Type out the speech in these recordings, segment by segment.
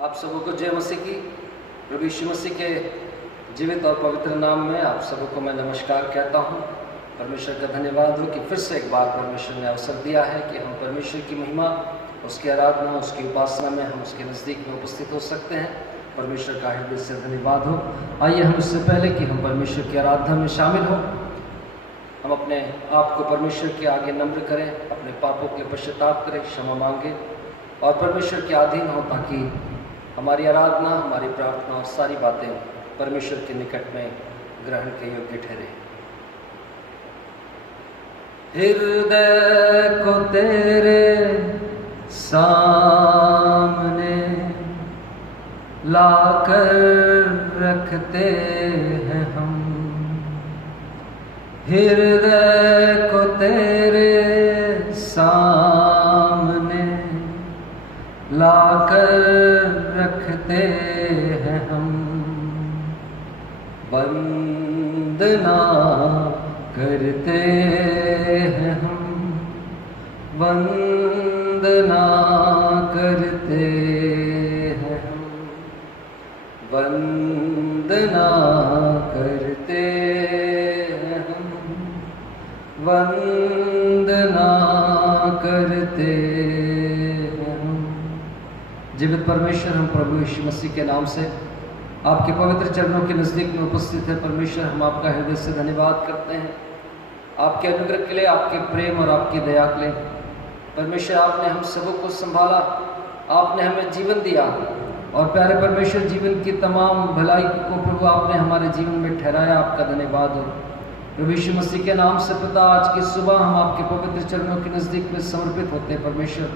आप सबको जय मसीह की। प्रभु यीशु मसीह के जीवित और पवित्र नाम में आप सबको मैं नमस्कार कहता हूँ। परमेश्वर का धन्यवाद हो कि फिर से एक बार परमेश्वर ने अवसर दिया है कि हम परमेश्वर की महिमा, उसकी आराधना, उसकी उपासना में हम उसके नज़दीक में उपस्थित हो सकते हैं। परमेश्वर का हृदय से धन्यवाद हो। आइए हम इससे पहले कि हम परमेश्वर की आराधना में शामिल हों, हम अपने आप को परमेश्वर के आगे नम्र करें, अपने पापों के लिए पश्चाताप करें, क्षमा मांगें और परमेश्वर के अधीन हों, ताकि हमारी आराधना, हमारी प्रार्थना और सारी बातें परमेश्वर के निकट में ग्रहण के योग्य ठहरे। हृदय को तेरे सामने लाकर रखते हैं हम, हृदय को तेरे सामने लाकर रखते हैं हम, वंदना करते हैं हम, वंदना करते हैं हम, वंदना करते हैं हम, वंदना करते हैं हम। जीवित परमेश्वर, हम प्रभु यीशु मसीह के नाम से आपके पवित्र चरणों के नज़दीक में उपस्थित है। परमेश्वर, हम आपका हृदय से धन्यवाद करते हैं आपके अनुग्रह के लिए, आपके प्रेम और आपकी दया के लिए। परमेश्वर, आपने हम सबों को संभाला, आपने हमें जीवन दिया और प्यारे परमेश्वर, जीवन की तमाम भलाई को प्रभु आपने हमारे जीवन में ठहराया। आपका धन्यवाद हो प्रभु यीशु मसीह के नाम से। पिता, आज की सुबह हम आपके पवित्र चरणों के नज़दीक में समर्पित होते हैं। परमेश्वर,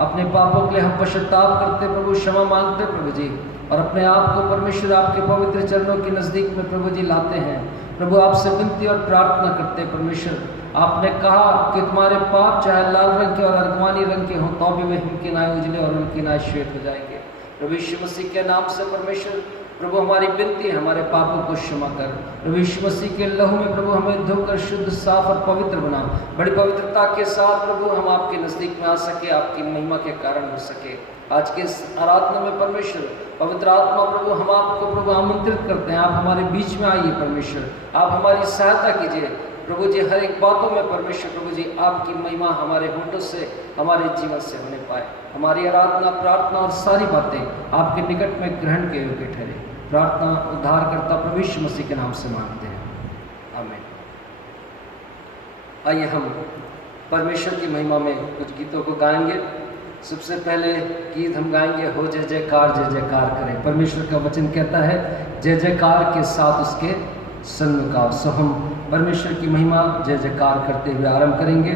अपने पापों के लिए हम पश्चाताप करते प्रभु, क्षमा मांगते प्रभु जी, और अपने आप को परमेश्वर आपके पवित्र चरणों के नज़दीक में प्रभु जी लाते हैं। प्रभु, आपसे विनती और प्रार्थना करते हैं। परमेश्वर, आपने कहा कि तुम्हारे पाप चाहे लाल रंग के और अर्गवानी रंग के हों, तो भी वे उनके नाय उजले और उनके नाय श्वेत हो जाएंगे। प्रभु यीशु मसीह के नाम से परमेश्वर, प्रभु हमारी विनती है, हमारे पापों को क्षमा कर। प्रभु यीशु मसीह के लहू में प्रभु हमें धोकर शुद्ध, साफ और पवित्र बना। बड़ी पवित्रता के साथ प्रभु हम आपके नज़दीक में आ सके, आपकी महिमा के कारण हो सके। आज के इस आराधना में परमेश्वर, पवित्र आत्मा प्रभु, हम आपको प्रभु आमंत्रित करते हैं, आप हमारे बीच में आइए। परमेश्वर, आप हमारी सहायता कीजिए प्रभु जी, हर एक बातों में परमेश्वर प्रभु जी आपकी महिमा हमारे होठों से, हमारे जीवन से होने पाए। हमारी आराधना, प्रार्थना और सारी बातें आपके निकट में ग्रहण के योग्य ठहरे। प्रार्थना उद्धारकर्ता प्रभु यीशु मसीह के नाम से मांगते हैं, आमीन। आइए हम परमेश्वर की महिमा में कुछ गीतों को गाएंगे। सबसे पहले गीत हम गाएंगे, हो जय जयकार, जय जयकार करें। परमेश्वर का वचन कहता है, जय जयकार के साथ उसके संग का। सो हम परमेश्वर की महिमा जय जयकार करते हुए आरंभ करेंगे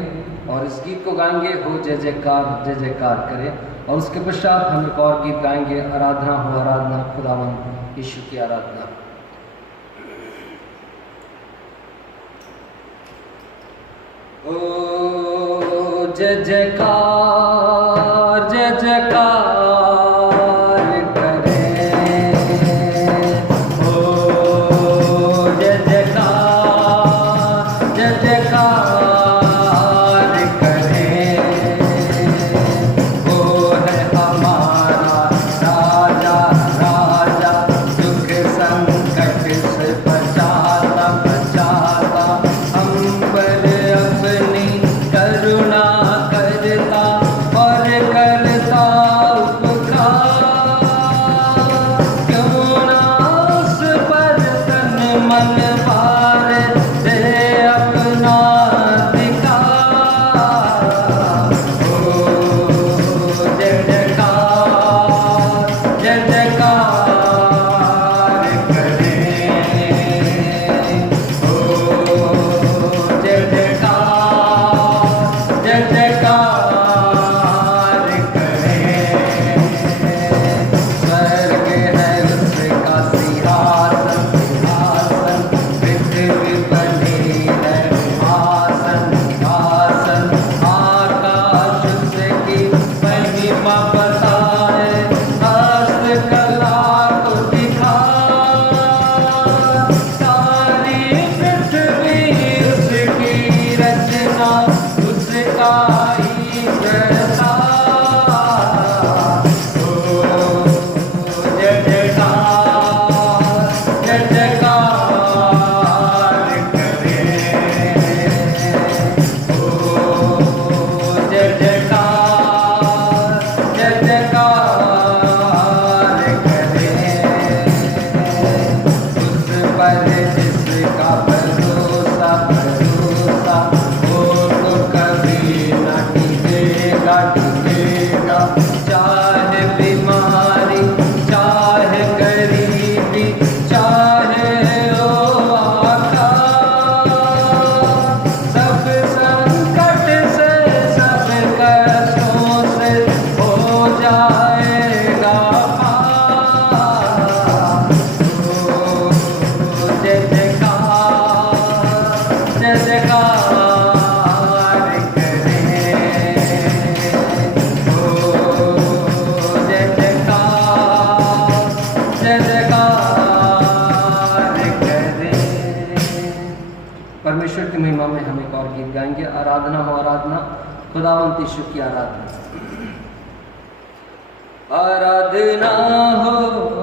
और इस गीत को गाएंगे, हो जय जयकार, जय जयकार करें। और उसके पश्चात हम एक और गीत गाएंगे, आराधना हो आराधना, खुदावन यीशु की आराधना। ओ जय जयकार, जय जयकार मन भार दे अपना परमेश्वर की महिमा में हम एक और गीत गाएंगे। आराधना हो आराधना, खुदावंत यीशु की आराधना। आराधना हो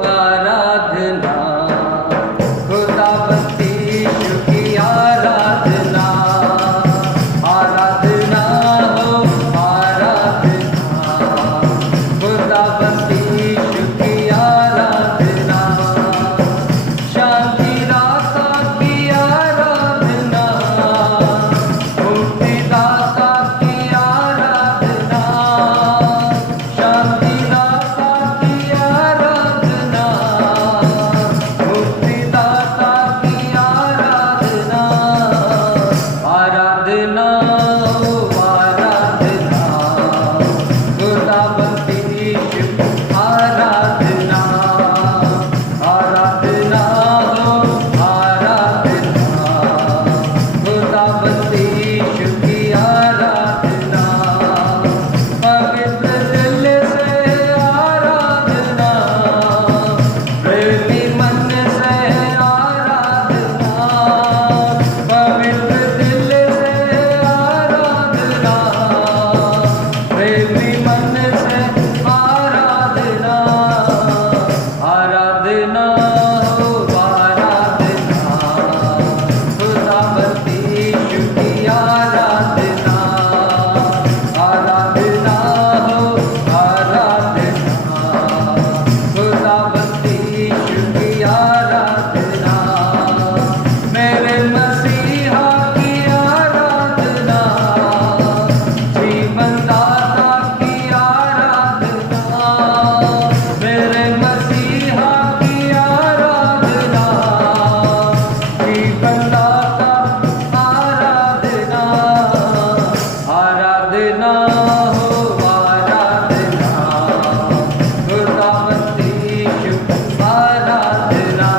आराधना, खुदावंत यीशु की आराधना। आराधना हो आराधना, खुदावंत यीशु की आराधना। शांति दाता की आराधना, मुक्तिदाता की आराधना। शांति दाता की आराधना, मुक्तिदाता की आराधना। आराधना हो आराधना, खुदावंत यीशु की आराधना। आराधना हो आराधना, खुदावंत यीशु की आराधना। पवित्र दिल से आराधना, प्रेमी मन से आराधना। पवित्र दिल से आराधना, प्रेमी मन से आराधना। आराधना हो आराधना, खुदावंत यीशु की आराधना। आराधना हो आराधना, खुदावंत यीशु की आराधना। मेरे मसीहा की आराधना, जीवन दाता की आराधना। मेरे मसीहा की आराधना, जीवन दाता आराधना। आराधना हो आराधना, खुदावंत यीशु की आराधना।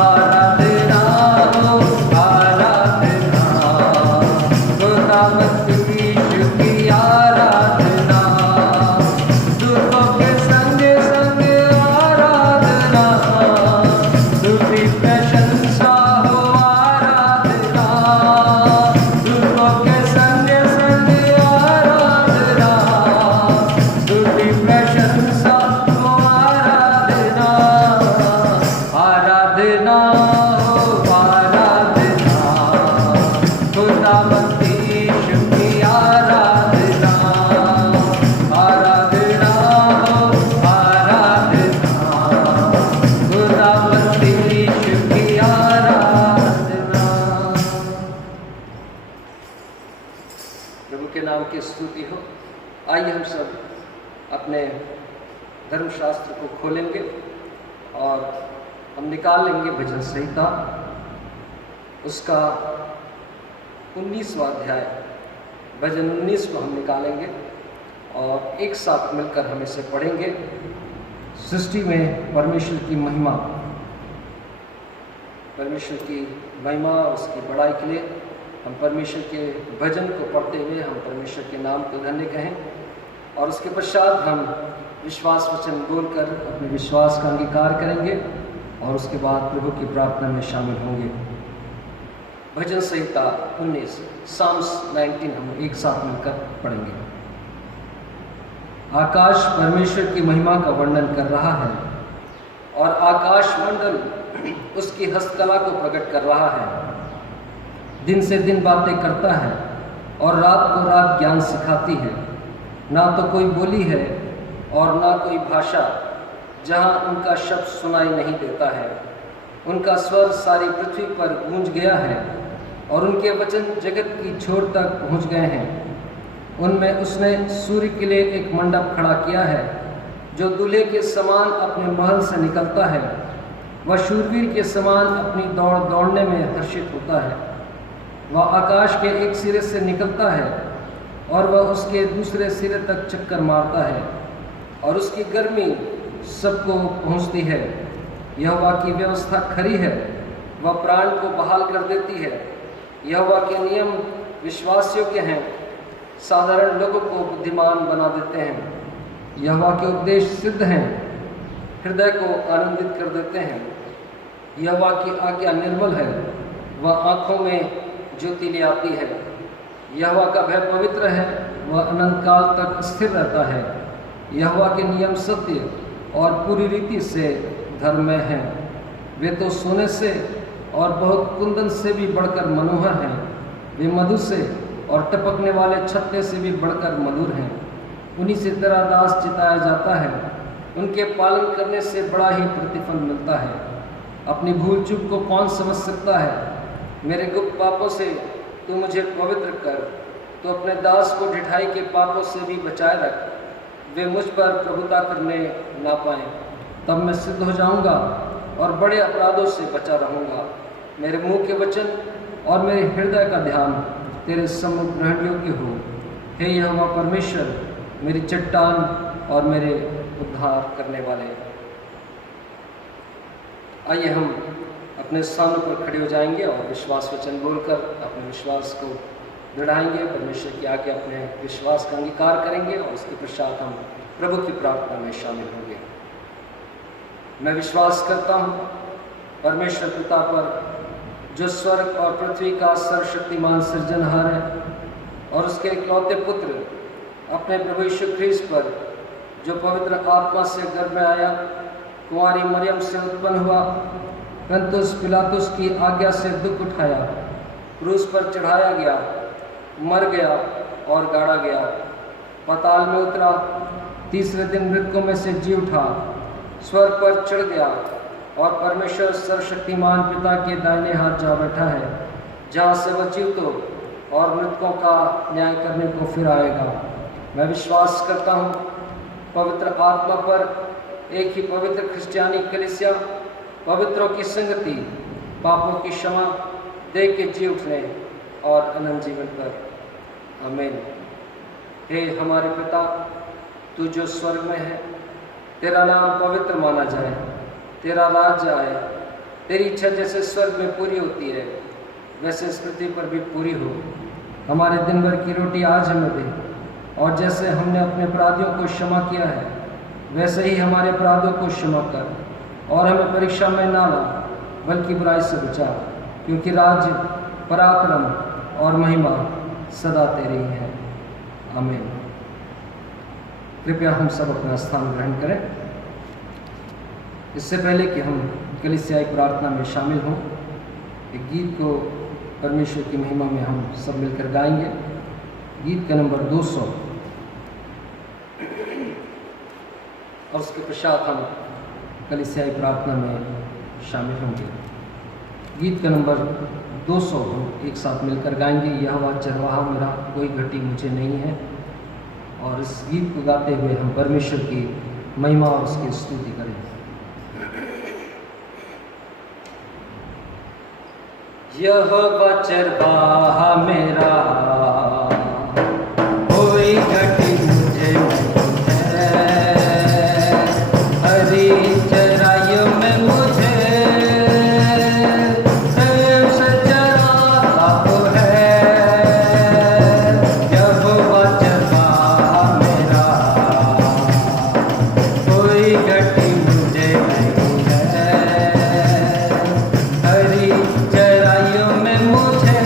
आराधना हो आराधना, खुदावंत यीशु की आराधना। दूतों के संग संग आराधना, स्तुति प्रशंसा हो आराधना। दूतों के संग संग आराधना, स्तुति प्रशंसा हो आराधना। आराधना हो आराधना, खुदावंत यीशु की आराधना। आराधना हो आराधना, खुदावंत यीशु की आराधना। प्रभु के नाम की स्तुति हो। आइए हम सब अपने धर्मशास्त्र को खोलेंगे और हम निकाल लेंगे भजन संहिता, उसका 19वां अध्याय, भजन 19 को हम निकालेंगे और एक साथ मिलकर हम इसे पढ़ेंगे। सृष्टि में परमेश्वर की महिमा, परमेश्वर की महिमा और उसकी बड़ाई के लिए हम परमेश्वर के भजन को पढ़ते हुए हम परमेश्वर के नाम को धन्य कहें और उसके पश्चात हम विश्वास वचन बोलकर अपने विश्वास का अंगीकार करेंगे और उसके बाद प्रभु की प्रार्थना में शामिल होंगे। भजन संहिता 19, साम्स 19 हम एक साथ मिलकर पढ़ेंगे। आकाश परमेश्वर की महिमा का वर्णन कर रहा है और आकाश मंडल उसकी हस्तकला को प्रकट कर रहा है। दिन से दिन बातें करता है और रात को रात ज्ञान सिखाती है। ना तो कोई बोली है और ना कोई भाषा जहाँ उनका शब्द सुनाई नहीं देता है। उनका स्वर सारी पृथ्वी पर गूंज गया है और उनके वचन जगत की छोर तक पहुँच गए हैं। उनमें उसने सूर्य के लिए एक मंडप खड़ा किया है जो दूल्हे के समान अपने महल से निकलता है। वह शूरवीर के समान अपनी दौड़ दौड़ने में हर्षित होता है। वह आकाश के एक सिरे से निकलता है और वह उसके दूसरे सिरे तक चक्कर मारता है और उसकी गर्मी सबको पहुंचती है। यहोवा की व्यवस्था खरी है, वह प्राण को बहाल कर देती है। यहोवा के नियम विश्वास योग्य हैं, साधारण लोगों को बुद्धिमान बना देते हैं। यहोवा के उपदेश सिद्ध हैं, हृदय को आनंदित कर देते हैं। यहोवा की आज्ञा निर्मल है, वह आँखों में ज्योति ले आती है। यहोवा का भय पवित्र है, वह अनंत काल तक स्थिर रहता है। यहोवा के नियम सत्य और पूरी रीति से धर्ममय हैं। वे तो सोने से और बहुत कुंदन से भी बढ़कर मनोहर हैं। वे मधु से और टपकने वाले छत्ते से भी बढ़कर मधुर हैं। उन्हीं से तेरा दास चिताया जाता है। उनके पालन करने से बड़ा ही प्रतिफल मिलता है। अपनी भूल चूक को कौन समझ सकता है? मेरे गुप्त पापों से तू मुझे पवित्र कर, तो अपने दास को ढिठाई के पापों से भी बचाए रख। वे मुझ पर प्रभुता करने ना पाएं, तब मैं सिद्ध हो जाऊंगा और बड़े अपराधों से बचा रहूंगा। मेरे मुंह के वचन और मेरे हृदय का ध्यान तेरे सम्मुख ग्रहण योग्य हो। हे यहोवा परमेश्वर, मेरी चट्टान और मेरे उद्धार करने वाले। आइए हम अपने स्थानों पर खड़े हो जाएंगे और विश्वास वचन बोलकर अपने विश्वास को दृढ़ाएंगे। परमेश्वर की आगे अपने विश्वास का अंगीकार करेंगे और उसके पश्चात हम प्रभु की प्रार्थना में शामिल होंगे। मैं विश्वास करता हूँ परमेश्वर पिता पर, जो स्वर्ग और पृथ्वी का सर्वशक्तिमान सृजनहार है, और उसके इकलौते पुत्र अपने प्रभु यीशु ख्रीस्त पर, जो पवित्र आत्मा से गर्भ में आया, कुंवारी मरियम से उत्पन्न हुआ, पंतुस पिलातुस की आज्ञा से दुख उठाया, क्रूस पर चढ़ाया गया, मर गया और गाड़ा गया, पाताल में उतरा, तीसरे दिन मृतकों में से जी उठा, स्वर्ग पर चढ़ गया और परमेश्वर सर्वशक्तिमान पिता के दाहिने हाथ जा बैठा है, जहाँ से वह जीवतों और मृतकों का न्याय करने को फिर आएगा। मैं विश्वास करता हूँ पवित्र आत्मा पर, एक ही पवित्र क्रिश्चियानी कलीसिया, पवित्रों की संगति, पापों की क्षमा, देह के जी उठने और अनंत जीवन पर। आमीन। हे हमारे पिता, तू जो स्वर्ग में है, तेरा नाम पवित्र माना जाए, तेरा राज्य आए, तेरी इच्छा जैसे स्वर्ग में पूरी होती है वैसे इस पृथ्वी पर भी पूरी हो। हमारे दिन भर की रोटी आज हमें दे, और जैसे हमने अपने अपराधियों को क्षमा किया है वैसे ही हमारे अपराधों को क्षमा कर, और हमें परीक्षा में ना ला बल्कि बुराई से बचा, क्योंकि राज्य, पराक्रम और महिमा सदा तेरी है। आमीन। कृपया हम सब अपना स्थान ग्रहण करें। इससे पहले कि हम कलीसियाई प्रार्थना में शामिल हों, एक गीत को परमेश्वर की महिमा में हम सब मिलकर गाएंगे। गीत का नंबर 200, और उसके पश्चात हम कलीसियाई प्रार्थना में शामिल होंगे। गीत का नंबर 200 हम एक साथ मिलकर गाएंगे। यहोवा चरवाहा मेरा, कोई घटी मुझे नहीं है। और इस गीत को गाते हुए हम परमेश्वर की महिमा और उसकी स्तुति करें। यहोवा चरवाहा मेरा, कोई घटी मुझे नहीं है। हरी चराइयों में मुझे प्रेम से चराता है। यहोवा चरवाहा मेरा, कोई घटी मुझे नहीं है। हरी चराइयों में मुझे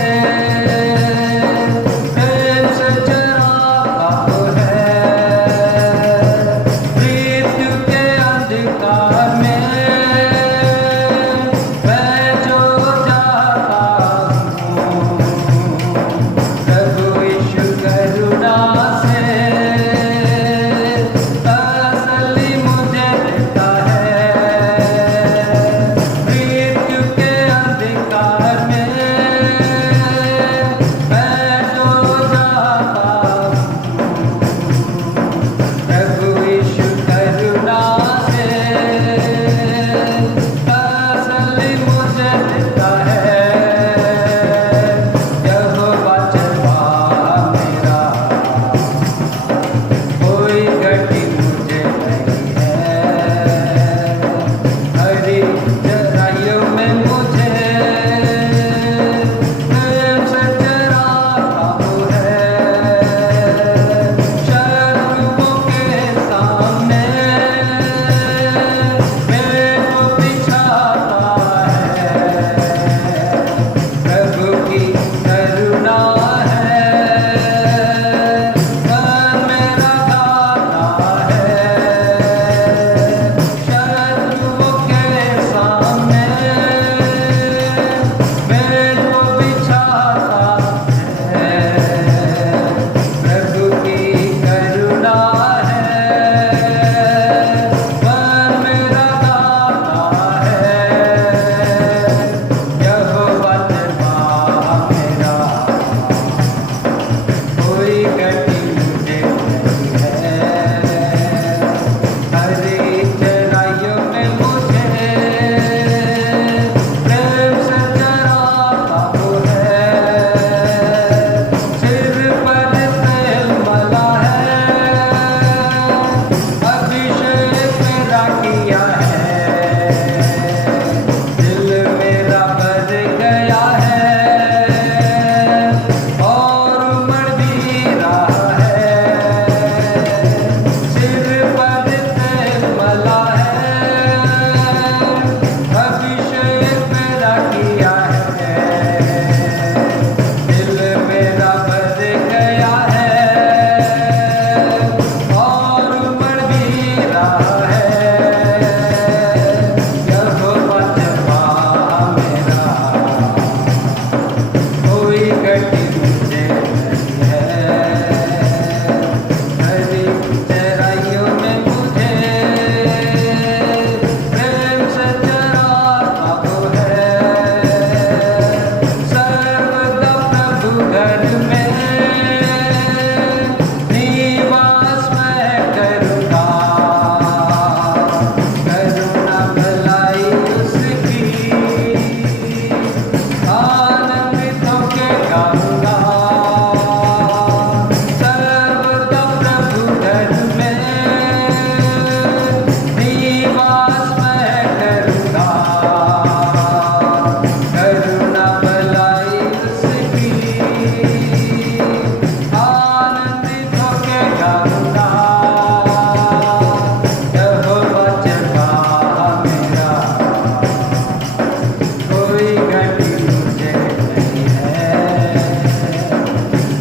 घटी मुझे नहीं है, कभी चराइयों में मुझे प्रेम से चराता वो है। सर्वदा प्रभु घर में निवास मैं करूँगा, करुणा भलाई उसकी आनंदित होके गाऊंगा। सर्वदा प्रभु घर में निवास मैं करूँगा, करुणा भलाई उसकी आनंदित होके गाऊंगा। यहोवा जगह मेरा, कोई घटी मुझे नहीं है,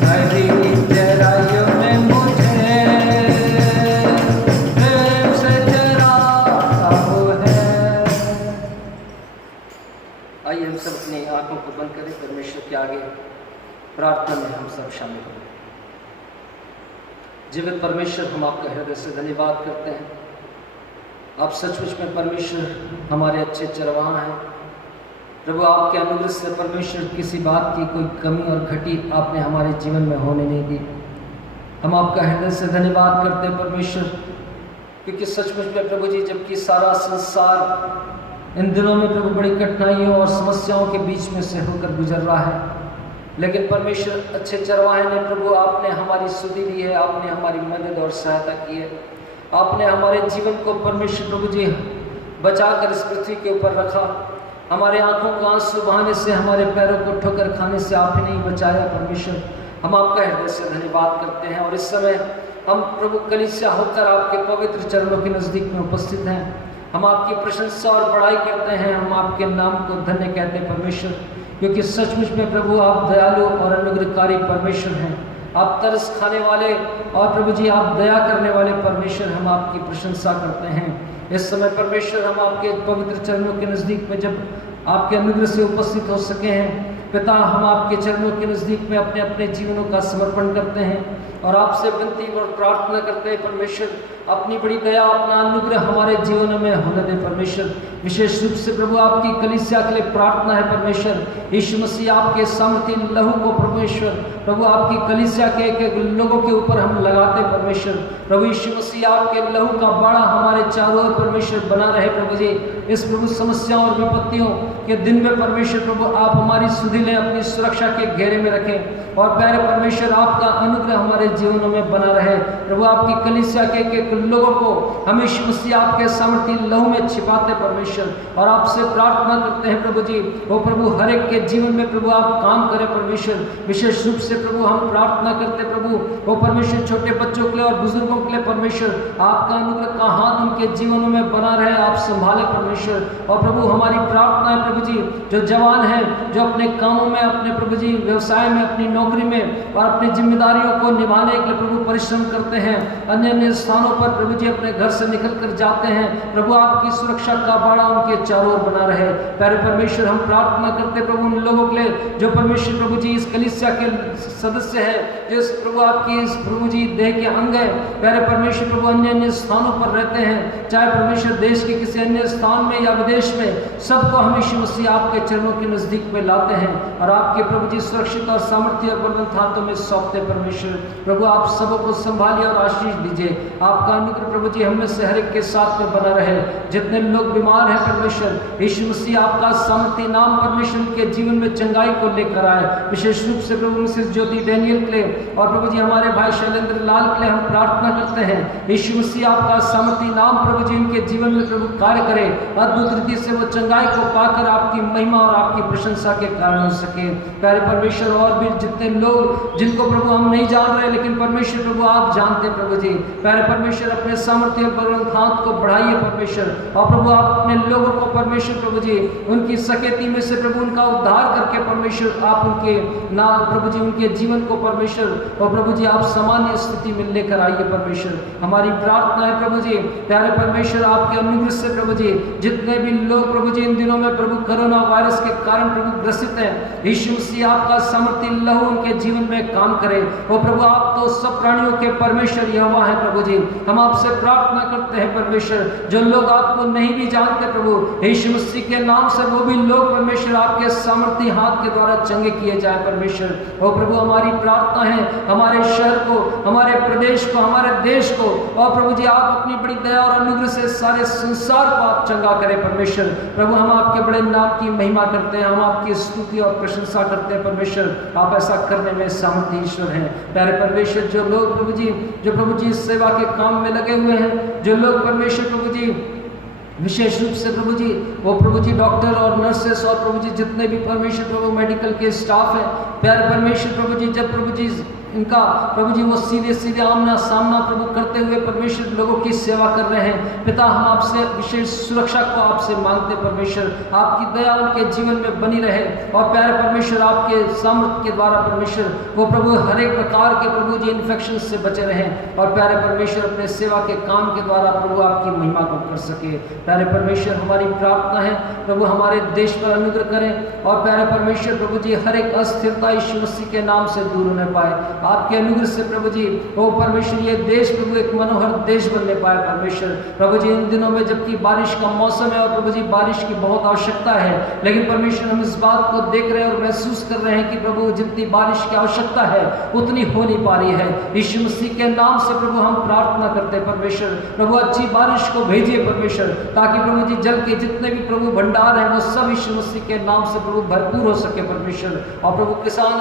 हरी चराइयों में मुझे प्रेम से चराता वो है। आइए हम सब अपनी आंखों को बंद करें, परमेश्वर के आगे प्रार्थना में हम सब शामिल हों। जीवित परमेश्वर, हम आपका हृदय से धन्यवाद करते हैं। आप सचमुच में परमेश्वर हमारे अच्छे चरवाहा हैं। प्रभु, आपके अनुग्रह से परमेश्वर किसी बात की कोई कमी और घटी आपने हमारे जीवन में होने नहीं दी। हम आपका हृदय से धन्यवाद करते हैं परमेश्वर, क्योंकि सचमुच में प्रभु जी, जबकि सारा संसार इन दिनों में प्रभु बड़ी कठिनाइयों और समस्याओं के बीच में से होकर गुजर रहा है, लेकिन परमेश्वर अच्छे चरवाहे ने प्रभु आपने हमारी सुधि ली है, आपने हमारी मदद और सहायता की है। आपने हमारे जीवन को परमेश्वर प्रभु जी बचाकर इस पृथ्वी के ऊपर रखा। हमारे आंखों को आंसू बहाने से, हमारे पैरों को ठोकर खाने से आपने नहीं बचाया परमेश्वर। हम आपका हृदय से धन्यवाद करते हैं और इस समय हम प्रभु कलीसिया होकर आपके पवित्र चरणों के नज़दीक में उपस्थित हैं। हम आपकी प्रशंसा और बड़ाई करते हैं, हम आपके नाम को धन्य कहते हैं परमेश्वर, क्योंकि सचमुच में प्रभु आप दयालु और अनुग्रहकारी परमेश्वर हैं। आप तरस खाने वाले और प्रभु जी आप दया करने वाले परमेश्वर, हम आपकी प्रशंसा करते हैं। इस समय परमेश्वर हम आपके पवित्र चरणों के नज़दीक में जब आपके अनुग्रह से उपस्थित हो सके हैं पिता, हम आपके चरणों के नज़दीक में अपने अपने जीवनों का समर्पण करते हैं और आपसे विनती और प्रार्थना करते हैं परमेश्वर, अपनी बड़ी दया, अपना अनुग्रह हमारे जीवनों में होने दे परमेश्वर। विशेष रूप से प्रभु आपकी कलीसिया के लिए प्रार्थना है परमेश्वर। यीशु मसीह आपके सामर्थी लहू को परमेश्वर प्रभु आपकी कलीसिया के एक एक लोगों के ऊपर हम लगाते परमेश्वर। प्रभु यीशु मसीह आपके लहू का बाड़ा हमारे चारों ओर परमेश्वर बना रहे प्रभु जी। इस प्रभु समस्याओं और विपत्तियों के दिन में परमेश्वर प्रभु आप हमारी सुधि लें, अपनी सुरक्षा के घेरे में रखें और प्यारे परमेश्वर आपका अनुग्रह हमारे जीवनों में बना रहे। प्रभु आपकी कलीसिया के एक लोगों को हम यीशु मसीह आपके सामर्थी लहू में छिपाते परमेश्वर और आपसे प्रार्थना करते हैं प्रभु जी, वो प्रभु हर एक के जीवन में प्रभु आप काम करें परमेश्वर। विशेष रूप से प्रभु हम प्रार्थना करते प्रभु वो परमेश्वर छोटे बच्चों के लिए और बुजुर्गों के लिए परमेश्वर आपका अनुग्रह का हाथ उनके जीवनों में बना रहे, आप संभाले परमेश्वर। और प्रभु हमारी प्रार्थना है प्रभु जी, जो जवान है जो अपने कामों में, अपने प्रभु जी व्यवसाय में, अपनी नौकरी में और अपनी जिम्मेदारियों को निभाने के लिए प्रभु परिश्रम करते हैं, अन्य अन्य स्थानों पर प्रभु जी अपने घर से निकल कर जाते हैं, प्रभु आपकी सुरक्षा का बाड़ा उनके चारों ओर बना रहे। प्यारे परमेश्वर हम प्रार्थना करते प्रभु उन लोगों के लिए जो परमेश्वर प्रभु जी इस कलीसिया के सदस्य है, जिस प्रभु आपकी इस प्रभु जी देह के अंग है। प्यारे परमेश्वर प्रभु अन्य अन्य स्थानों पर रहते हैं, चाहे परमेश्वर देश के किसी अन्य स्थान में या विदेश में, सबको हम यीशु मसीह आपके चरणों के नजदीक में लाते हैं और आपके प्रभु जी सुरक्षित और सामर्थ्य और बलवंत हाथों में सौंपते परमेश्वर। प्रभु आप सबों को संभालिए और आशीष दीजिए। आपका अनुग्रह प्रभु जी हम में से हर एक के साथ में बना रहे। जितने लोग बीमार हैं परमेश्वर, यीशु मसीह आपका सामर्थ्य नाम परमेश्वर के जीवन में चंगाई को लेकर आए। विशेष रूप से प्रभु मिसेस ज्योति डैनियल के लिए और प्रभु जी हमारे भाई शैलेंद्र लाल के लिए हम प्रार्थना करते हैं। यीशु मसीह आपका सामर्थ्य नाम प्रभु जी उनके जीवन में प्रभु कार्य करे, अद्भुत रीति से वो चंगाई को पाकर आपकी महिमा और आपकी प्रशंसा के कारण हो सके। प्यारे परमेश्वर और भी जितने लोग जिनको प्रभु हम नहीं जान रहे, लेकिन परमेश्वर प्रभु आप जानते प्रभु जी। प्यारे परमेश्वर परमेश्वर अपने सामर्थ्य बलवंत हाथ को बढ़ाइए परमेश्वर। और प्रभु आप अपने लोगों को परमेश्वर प्रभु जी उनकी सकेती में से प्रभु उनका उद्धार करके परमेश्वर आप उनके ना प्रभु जी उनके जीवन को परमेश्वर और प्रभु जी आप सामान्य स्थिति में लेकर आइए परमेश्वर। हमारी प्रार्थना है प्रभु जी प्यारे परमेश्वर आपके अनुग्रह से प्रभु जी जितने भी लोग प्रभु जी इन दिनों में प्रभु कोरोना वायरस के कारण प्रभु ग्रसित हैं, यीशु मसीह आपका सामर्थ्य लहू उनके जीवन में काम करे। और प्रभु आप तो सब प्राणियों के परमेश्वर यहोवा है प्रभु जी। हम आपसे प्रार्थना करते हैं परमेश्वर जो लोग आपको नहीं भी जानते प्रभु यीशु मसीह के नाम से वो भी लोग परमेश्वर आपके सामर्थ्य हाथ के द्वारा चंगे किए जाए परमेश्वर। और प्रभु हमारी प्रार्थना है हमारे शहर को, हमारे प्रदेश को, हमारे देश को, और प्रभु जी आप अपनी बड़ी दया और अनुग्रह से सारे संसार को आप चंगा करें परमेश्वर। प्रभु हम आपके बड़े नाम की महिमा करते हैं, हम आपकी स्तुति और प्रशंसा करते हैं परमेश्वर। आप ऐसा करने में सामर्थ्य ईश्वर हैं प्यारे परमेश्वर। जो लोग प्रभु जी इस सेवा के काम में लगे हुए हैं, जो लोग परमेश्वर प्रभु जी विशेष रूप से प्रभु जी वो प्रभु जी डॉक्टर और नर्सेस और प्रभु जी जितने भी परमेश्वर प्रभु मेडिकल के स्टाफ है प्यारे परमेश्वर प्रभु जी जब प्रभु जी इनका प्रभु जी वो सीधे आमना सामना प्रभु करते हुए परमेश्वर लोगों की सेवा कर रहे हैं पिता, हम आपसे विशेष सुरक्षा को आपसे मांगते परमेश्वर। आपकी दया उनके जीवन में बनी रहे और प्यारे परमेश्वर आपके सामर्थ्य के द्वारा परमेश्वर वो प्रभु हर एक प्रकार के प्रभु जी इन्फेक्शन से बचे रहें और प्यारे परमेश्वर अपने सेवा के काम के द्वारा प्रभु आपकी महिमा को कर सके। प्यारे परमेश्वर हमारी प्रार्थना है प्रभु हमारे देश पर अनुग्रह करें और प्यारे परमेश्वर प्रभु जी हर एक अस्थिरता यीशु मसीह के नाम से दूर होने पाए आपके अनुग्रह से प्रभु जी। ओ परमेश्वर ये देश प्रभु एक मनोहर देश बनने पाए परमेश्वर। प्रभु जी इन दिनों में जबकि बारिश का मौसम है और प्रभु जी बारिश की बहुत आवश्यकता है, लेकिन परमेश्वर हम इस बात को देख रहे हैं और महसूस कर रहे हैं कि प्रभु जितनी बारिश की आवश्यकता है उतनी हो नहीं पा रही है। यीशु मसीह के नाम से प्रभु हम प्रार्थना करते हैं परमेश्वर प्रभु अच्छी बारिश को भेजिए परमेश्वर ताकि प्रभु जी जल के जितने भी प्रभु भंडार हैं वो सब यीशु मसीह के नाम से प्रभु भरपूर हो सके परमेश्वर। और प्रभु किसान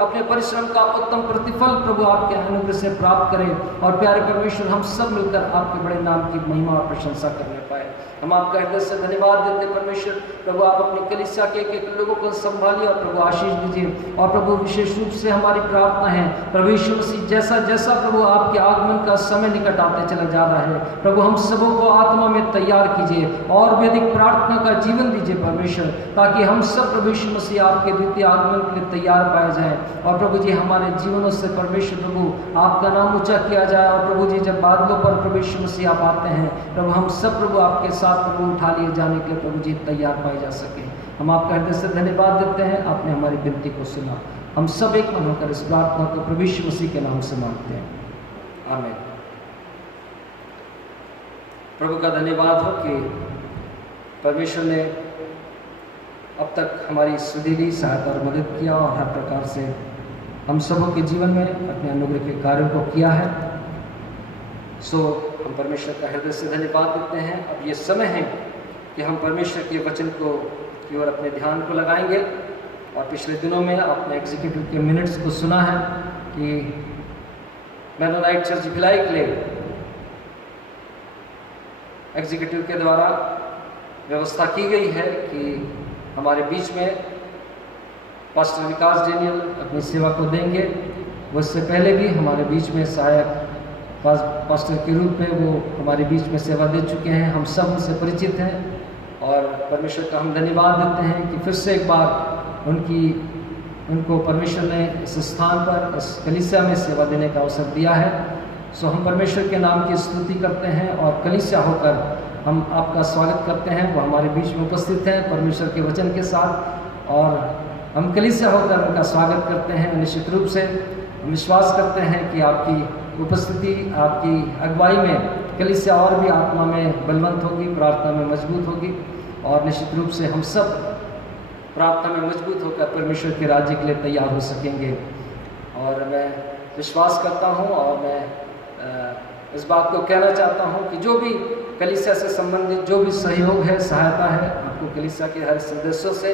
अपने परिश्रम का उत्तम प्रतिफल प्रभु आपके अनुग्रह से प्राप्त करें और प्यारे परमेश्वर हम सब मिलकर आपके बड़े नाम की महिमा और प्रशंसा करने पाए। हम आपका हृदय से धन्यवाद देते परमेश्वर। प्रभु आप अपनी कलीसिया के एक लोगों को संभालिए और प्रभु आशीष दीजिए। और प्रभु विशेष रूप से हमारी प्रार्थना है प्रभु यीशु मसीह जैसा जैसा प्रभु आपके आगमन का समय निकट आते चला जा रहा है प्रभु हम सबों को आत्मा में तैयार कीजिए और भी अधिक प्रार्थना का जीवन दीजिए परमेश्वर ताकि हम सब प्रभु यीशु मसीह आपके द्वितीय आगमन के लिए तैयार पाए जाएं। और प्रभु जी हमारे जीवनों से परमेश्वर प्रभु आपका नाम ऊंचा किया जाए और प्रभु जी जब बादलों पर प्रभु यीशु मसीह आप आते हैं प्रभु हम सब प्रभु आपके साथ प्रभु उठा लिए जाने के लिए प्रभु जी तैयार पाए जा सके। हम आपका हृदय से धन्यवाद देते हैं, आपने हमारी विनती को सुना। हम सब एक मन होकर इस प्रार्थना को प्रभु यीशु मसीह के नाम से मांगते हैं, आमीन। प्रभु का धन्यवाद हो कि परमेश्वर ने अब तक हमारी सुधीली सहायता और मदद किया और हर प्रकार से हम सबों के जीवन में अपने अनुग्रह के कार्यों को किया है। हम परमेश्वर का हृदय से धन्यवाद देते हैं। अब ये समय है कि हम परमेश्वर के वचन की ओर अपने ध्यान को लगाएंगे। और पिछले दिनों में आपने एग्जीक्यूटिव के मिनट्स को सुना है कि मेनोनाइट चर्च भिलाई के लिए एग्जीक्यूटिव के द्वारा व्यवस्था की गई है कि हमारे बीच में पास्टर विकास डेनियल अपनी सेवा को देंगे। वो इससे पहले भी हमारे बीच में सहायक पास्टर के रूप में वो हमारे बीच में सेवा दे चुके हैं, हम सब उनसे परिचित हैं और परमेश्वर का हम धन्यवाद देते हैं कि फिर से एक बार उनको परमेश्वर ने इस स्थान पर इस कलीसिया में सेवा देने का अवसर दिया है। हम परमेश्वर के नाम की स्तुति करते हैं और कलीसिया होकर हम आपका स्वागत करते हैं। वो हमारे बीच में उपस्थित हैं परमेश्वर के वचन के साथ और हम कलीसिया होकर उनका स्वागत करते हैं। निश्चित रूप से हम विश्वास करते हैं कि आपकी उपस्थिति आपकी अगुवाई में कलीसिया और भी आत्मा में बलवंत होगी, प्रार्थना में मजबूत होगी और निश्चित रूप से हम सब प्रार्थना में मजबूत होकर परमेश्वर के राज्य के लिए तैयार हो सकेंगे। और मैं विश्वास करता हूँ और मैं इस बात को कहना चाहता हूँ कि जो भी कलीसिया से संबंधित जो भी सहयोग है, सहायता है, आपको कलीसिया के हर सदस्यों से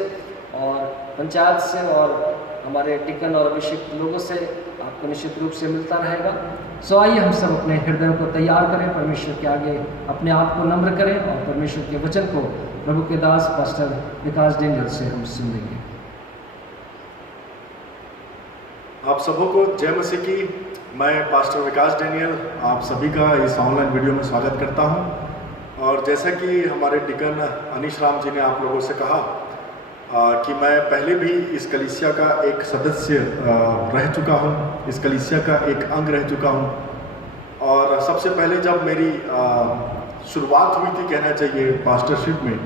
और पंचायत से और हमारे डिकन और अभिषेक लोगों से आपको निश्चित रूप से मिलता रहेगा। आइए हम सब अपने हृदय को तैयार करें, परमेश्वर के आगे अपने आप को नम्र करें और परमेश्वर के वचन को प्रभु के दास पास्टर विकास डेनियल से हम सुनेंगे। आप सबों को जय मसीह की। मैं पास्टर विकास डैनियल आप सभी का इस ऑनलाइन वीडियो में स्वागत करता हूं। और जैसा कि हमारे डिकन अनीश राम जी ने आप लोगों से कहा कि मैं पहले भी इस कलीसिया का एक सदस्य रह चुका हूं, इस कलीसिया का एक अंग रह चुका हूं। और सबसे पहले जब मेरी शुरुआत हुई थी कहना चाहिए पास्टरशिप में,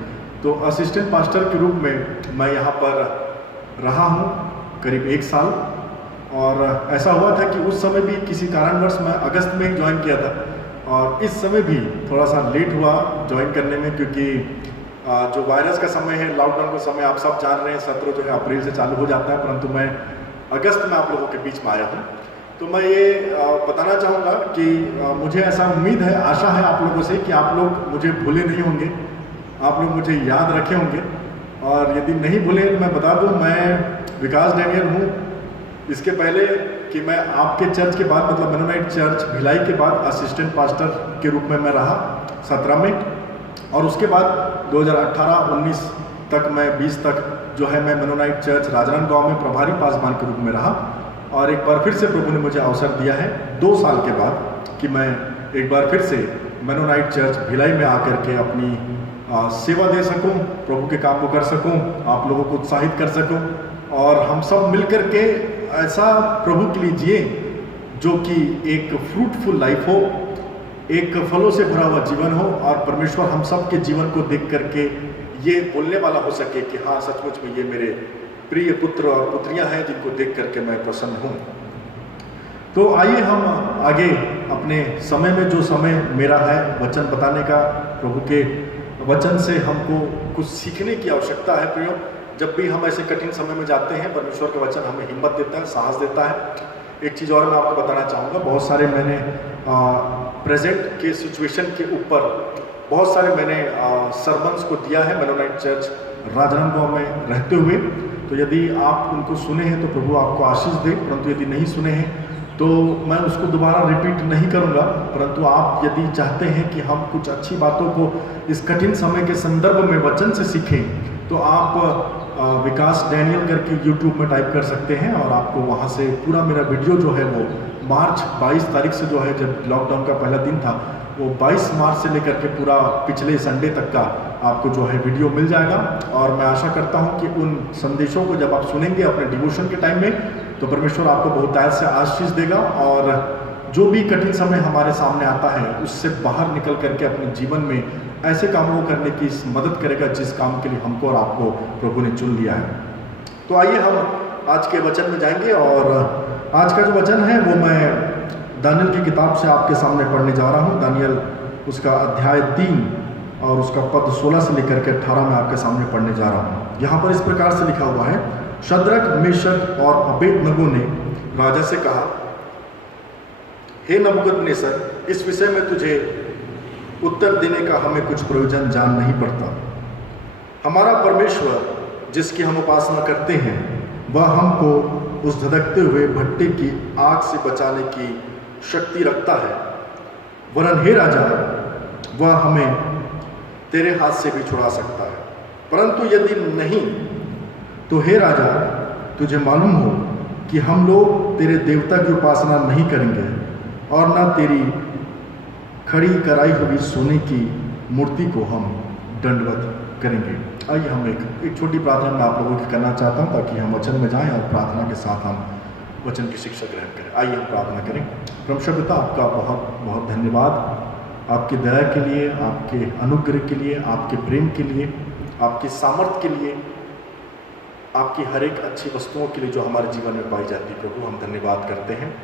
तो असिस्टेंट पास्टर के रूप में मैं यहाँ पर रहा हूँ करीब 1 साल। और ऐसा हुआ था कि उस समय भी किसी कारणवश मैं अगस्त में ज्वाइन किया था, और इस समय भी थोड़ा सा लेट हुआ ज्वाइन करने में, क्योंकि जो वायरस का समय है, लॉकडाउन का समय आप सब जान रहे हैं, सत्र जो है अप्रैल से चालू हो जाता है, परंतु मैं अगस्त में आप लोगों के बीच में आया हूँ। तो मैं ये बताना चाहूँगा कि मुझे ऐसा उम्मीद है, आशा है आप लोगों से कि आप लोग मुझे भूले नहीं होंगे, आप लोग मुझे याद रखे होंगे। और यदि नहीं भूले तो मैं बता दूँ, मैं विकास डैनियल हूँ। इसके पहले कि मैं आपके चर्च के बाद, मतलब मेनोनाइट चर्च भिलाई के बाद असिस्टेंट पास्टर के रूप में मैं रहा 17 में, और उसके बाद 2018-19 तक मैं 20 तक जो है मैं मेनोनाइट चर्च राजनांदगांव में प्रभारी पासवान के रूप में रहा। और एक बार फिर से प्रभु ने मुझे अवसर दिया है 2 साल के बाद कि मैं एक बार फिर से मेनोनाइट चर्च भिलाई में आकर के अपनी सेवा दे सकूं, प्रभु के काम को कर सकूं, आप लोगों को उत्साहित कर सकूं, और हम सब मिलकर के ऐसा प्रभु के लिए जिए जो कि एक फ्रूटफुल लाइफ हो, एक फलों से भरा हुआ जीवन हो, और परमेश्वर हम सब के जीवन को देख करके ये बोलने वाला हो सके कि हाँ, सचमुच में ये मेरे प्रिय पुत्र और पुत्रियां हैं जिनको देख करके मैं प्रसन्न हूँ। तो आइए हम आगे अपने समय में, जो समय मेरा है वचन बताने का, प्रभु के वचन से हमको कुछ सीखने की आवश्यकता है। प्रियो, जब भी हम ऐसे कठिन समय में जाते हैं, परमेश्वर का वचन हमें हिम्मत देता है, साहस देता है। एक चीज़ और मैं आपको बताना चाहूँगा, बहुत सारे मैंने प्रेजेंट के सिचुएशन के ऊपर बहुत सारे मैंने सरमन्स को दिया है मेनोनाइट चर्च राजनांदगांव में रहते हुए। तो यदि आप उनको सुने हैं तो प्रभु आपको आशीष दे, परंतु यदि नहीं सुने हैं तो मैं उसको दोबारा रिपीट नहीं करूँगा। परंतु आप यदि चाहते हैं कि हम कुछ अच्छी बातों को इस कठिन समय के संदर्भ में वचन से सीखें, तो आप विकास डैनियल करके YouTube में टाइप कर सकते हैं, और आपको वहाँ से पूरा मेरा वीडियो जो है वो मार्च 22 तारीख से, जो है जब लॉकडाउन का पहला दिन था, वो 22 मार्च से लेकर के पूरा पिछले संडे तक का आपको जो है वीडियो मिल जाएगा। और मैं आशा करता हूँ कि उन संदेशों को जब आप सुनेंगे अपने डिवोशन के टाइम में, तो परमेश्वर आपको बहुतायत से आशीष देगा, और जो भी कठिन समय हमारे सामने आता है उससे बाहर निकल करके अपने जीवन में ऐसे कामों को करने की मदद करेगा जिस काम के लिए हमको और आपको प्रभु ने चुन लिया है। तो आइए हम आज के वचन में जाएंगे, और आज का जो वचन है वो मैं दानियल की किताब से आपके सामने पढ़ने जा रहा हूँ। दानियल उसका अध्याय 3 और उसका पद 16 से लेकर के 18 में आपके सामने पढ़ने जा रहा हूँ। यहाँ पर इस प्रकार से लिखा हुआ है, शद्रक, मेशक और अबेदनगो ने राजा से कहा, हे नबूकदनेस्सर, इस विषय में तुझे उत्तर देने का हमें कुछ प्रयोजन जान नहीं पड़ता। हमारा परमेश्वर जिसकी हम उपासना करते हैं, वह हमको उस धधकते हुए भट्टे की आग से बचाने की शक्ति रखता है। वरन हे राजा, वह हमें तेरे हाथ से भी छुड़ा सकता है। परंतु यदि नहीं, तो हे राजा, तुझे मालूम हो कि हम लोग तेरे देवता की उपासना नहीं करेंगे, और न तेरी खड़ी कराई हुई सोने की मूर्ति को हम दंडवत करेंगे। आइए हम एक छोटी प्रार्थना मैं आप लोगों की करना चाहता हूँ, ताकि हम वचन में जाएं और प्रार्थना के साथ हम वचन की शिक्षा ग्रहण करें। आइए हम प्रार्थना करें। परमेश्वर पिता, आपका बहुत बहुत धन्यवाद, आपकी दया के लिए, आपके अनुग्रह के लिए, आपके प्रेम के लिए, आपके सामर्थ्य के लिए, आपकी हर एक अच्छी वस्तुओं के लिए जो हमारे जीवन में पाई जाती है। प्रभु, हम धन्यवाद करते हैं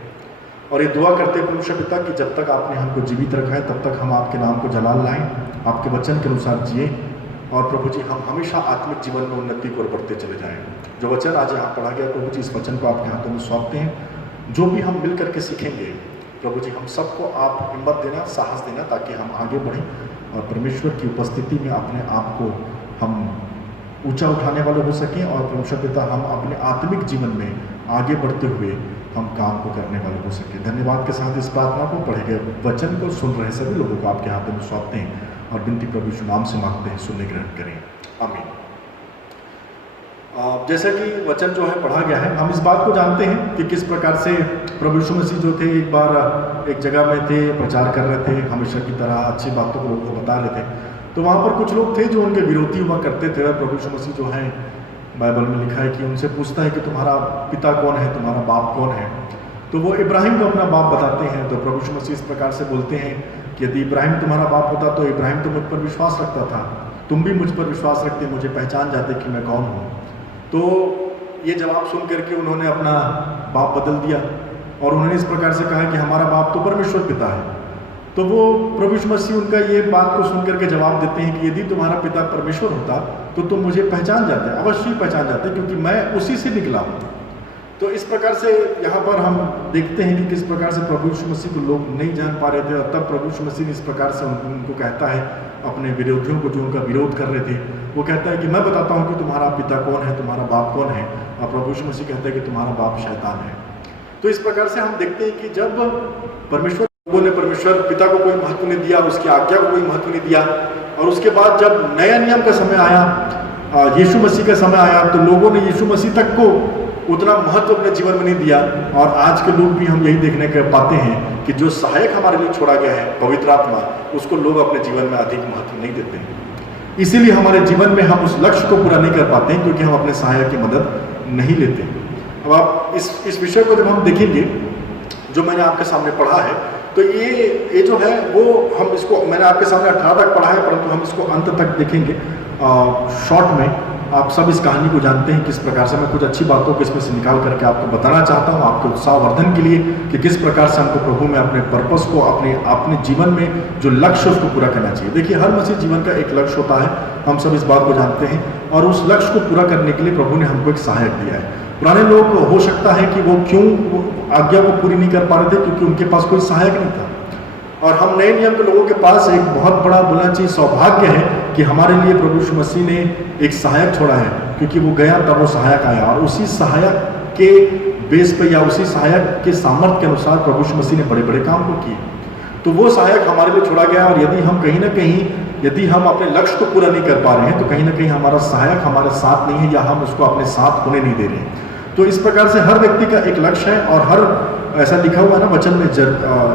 और ये दुआ करते हैं परमेश्वर पिता कि जब तक आपने हमको जीवित रखा है, तब तक हम आपके नाम को जलाल लाएं, आपके वचन के अनुसार जिए, और प्रभु जी हम हमेशा आत्मिक जीवन में उन्नति को बढ़ते चले जाएं। जो वचन आज यहाँ पढ़ा गया, प्रभु जी इस वचन को आपके हाथों में सौंपते हैं। जो भी हम मिल करके सीखेंगे, प्रभु जी हम सबको आप हिम्मत देना, साहस देना, ताकि हम आगे बढ़ें और परमेश्वर की उपस्थिति में अपने आप को हम ऊंचा उठाने वाले हो सकें, और परमेश्वर पिता हम अपने आत्मिक जीवन में आगे बढ़ते हुए हम काम को करने वाले हो सके। धन्यवाद के साथ इस प्रार्थना को, पढ़े गए वचन को सुन रहे सभी लोगों को आपके हाथों में सौंपते हैं और विनती प्रभु यीशु नाम से मांगते हैं, सुनने ग्रहण करें, आमीन। जैसा कि वचन जो है पढ़ा गया है, हम इस बात को जानते हैं कि किस प्रकार से प्रभु यीशु मसीह जो थे एक बार एक जगह में थे, प्रचार कर रहे थे, हमेशा की तरह अच्छी बातों को लोगों को बता रहे थे। तो वहाँ पर कुछ लोग थे जो उनके विरोधी हुआ करते थे। और प्रभु यीशु मसीह जो है, बाइबल में लिखा है कि उनसे पूछता है कि तुम्हारा पिता कौन है, तुम्हारा बाप कौन है। तो वो इब्राहिम को अपना बाप बताते हैं। तो प्रभु यीशु मसीह इस प्रकार से बोलते हैं कि यदि इब्राहिम तुम्हारा बाप होता तो इब्राहिम तो मुझ पर विश्वास रखता था, तुम भी मुझ पर विश्वास रखते, मुझे पहचान जाते कि मैं कौन हूँ। तो ये जवाब सुन करके उन्होंने अपना बाप बदल दिया और उन्होंने इस प्रकार से कहा कि हमारा बाप तो परमेश्वर पिता है। तो वो प्रभु यीशु मसीह उनका ये बात को सुन करके जवाब देते हैं कि यदि तुम्हारा पिता परमेश्वर होता तो तुम मुझे पहचान जाते, अवश्य पहचान जाते, क्योंकि मैं उसी से निकला हूँ। तो इस प्रकार से यहाँ पर हम देखते हैं कि किस प्रकार से प्रभु यीशु मसीह को लोग नहीं जान पा रहे थे। और तब प्रभु यीशु मसीह इस प्रकार से उनको कहता है, अपने विरोधियों को जो उनका विरोध कर रहे थे, वो कहता है कि मैं बताता हूँ कि तुम्हारा पिता कौन है, तुम्हारा बाप कौन है। और प्रभु यीशु मसीह कहता है कि तुम्हारा बाप शैतान है। तो इस प्रकार से हम देखते हैं कि जब लोगों ने परमेश्वर पिता को कोई महत्व नहीं दिया, उसकी आज्ञा को कोई महत्व नहीं दिया, और उसके बाद जब नया नियम का समय आया, यीशु मसीह का समय आया, तो लोगों ने यीशु मसीह तक को उतना महत्व अपने जीवन में नहीं दिया। और आज के लोग भी हम यही देखने के पाते हैं कि जो सहायक हमारे लिए छोड़ा गया है, पवित्र आत्मा, उसको लोग अपने जीवन में अधिक महत्व नहीं देते हैं। इसीलिए हमारे जीवन में हम उस लक्ष्य को पूरा नहीं कर पाते हैं, क्योंकि हम अपने सहायक की मदद नहीं लेते। अब आप इस विषय को जब हम देखेंगे, जो मैंने आपके सामने पढ़ा है, तो ये जो है वो हम इसको मैंने आपके सामने 18 तक पढ़ा है, परंतु हम इसको अंत तक देखेंगे शॉर्ट में। आप सब इस कहानी को जानते हैं किस प्रकार से। मैं कुछ अच्छी बातों को इसमें से निकाल करके आपको बताना चाहता हूँ, आपके उत्साहवर्धन के लिए, कि किस प्रकार से हमको प्रभु में अपने पर्पस को, अपने जीवन में जो लक्ष्य उसको पूरा करना चाहिए। देखिए, हर मसीह जीवन का एक लक्ष्य होता है, हम सब इस बात को जानते हैं। और उस लक्ष्य को पूरा करने के लिए प्रभु ने हमको एक सहायक दिया है। पुराने लोग हो सकता है कि वो क्यों आज्ञा को पूरी नहीं कर पा रहे थे, क्योंकि उनके पास कोई सहायक नहीं था। और हम नए नियम के लोगों के पास एक बहुत बड़ा बोलना चाहिए सौभाग्य है कि हमारे लिए प्रभु यीशु मसीह ने एक सहायक छोड़ा है, क्योंकि वो गया तब वो सहायक आया। और उसी सहायक के बेस पे या उसी सहायक के सामर्थ्य के अनुसार प्रभु यीशु मसीह ने बड़े बड़े काम को किए। तो वो सहायक हमारे लिए छोड़ा गया। और यदि हम कहीं ना कहीं, यदि हम अपने लक्ष्य को पूरा नहीं कर पा रहे हैं, तो कहीं ना कहीं हमारा सहायक हमारे साथ नहीं है, या हम उसको अपने साथ होने नहीं दे रहे हैं। तो इस प्रकार से हर व्यक्ति का एक लक्ष्य है। और हर ऐसा लिखा हुआ है ना वचन में,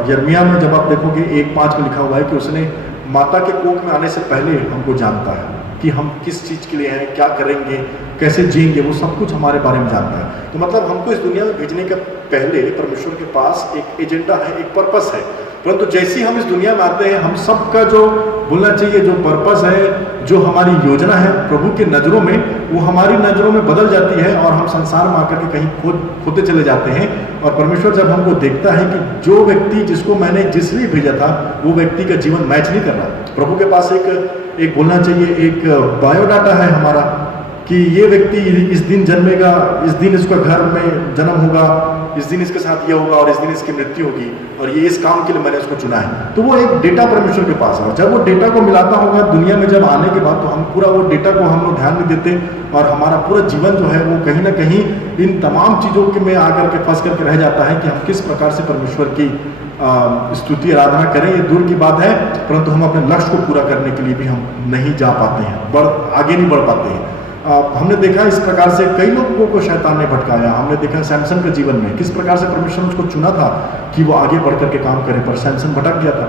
यिर्मयाह में जब आप देखोगे 1:5 में लिखा हुआ है कि उसने माता के कोख में आने से पहले हमको जानता है कि हम किस चीज़ के लिए हैं, क्या करेंगे, कैसे जिएंगे, वो सब कुछ हमारे बारे में जानता है। तो मतलब हमको इस दुनिया में भेजने के पहले परमेश्वर के पास एक एजेंडा है, एक पर्पस है। परंतु जैसे ही हम इस दुनिया में आते हैं, हम सबका जो बोलना चाहिए, जो पर्पस है, जो हमारी योजना है प्रभु की नज़रों में, वो हमारी नज़रों में बदल जाती है। और हम संसार में आकर के कहीं खोते चले जाते हैं। और परमेश्वर जब हमको देखता है कि जो व्यक्ति जिसको मैंने जिस लिए भेजा था, वो व्यक्ति का जीवन मैच नहीं कर रहा। प्रभु के पास एक बोलना चाहिए, एक बायोडाटा है हमारा, कि ये व्यक्ति इस दिन जन्मेगा, इस दिन इसका घर में जन्म होगा, इस दिन इसके साथ ये होगा, और इस दिन इसकी मृत्यु होगी, और ये इस काम के लिए मैंने इसको चुना है। तो वो एक डेटा परमेश्वर के पास है। और जब वो डेटा को मिलाता होगा दुनिया में जब आने के बाद, तो हम पूरा वो डेटा को हम लोग ध्यान नहीं देते, और हमारा पूरा जीवन जो है वो कहीं ना कहीं इन तमाम चीज़ों के में आकर के फंस करके रह जाता है कि हम किस प्रकार से परमेश्वर की स्तुति आराधना करें। ये दूर की बात है, परंतु हम अपने लक्ष्य को पूरा करने के लिए भी हम नहीं जा पाते हैं, आगे नहीं बढ़ पाते हैं। हमने देखा इस प्रकार से कई लोगों को शैतान ने भटकाया। हमने देखा सैमसन के जीवन में किस प्रकार से परमेश्वर ने उसको चुना था कि वो आगे बढ़ करके काम करे, पर सैमसन भटक गया था।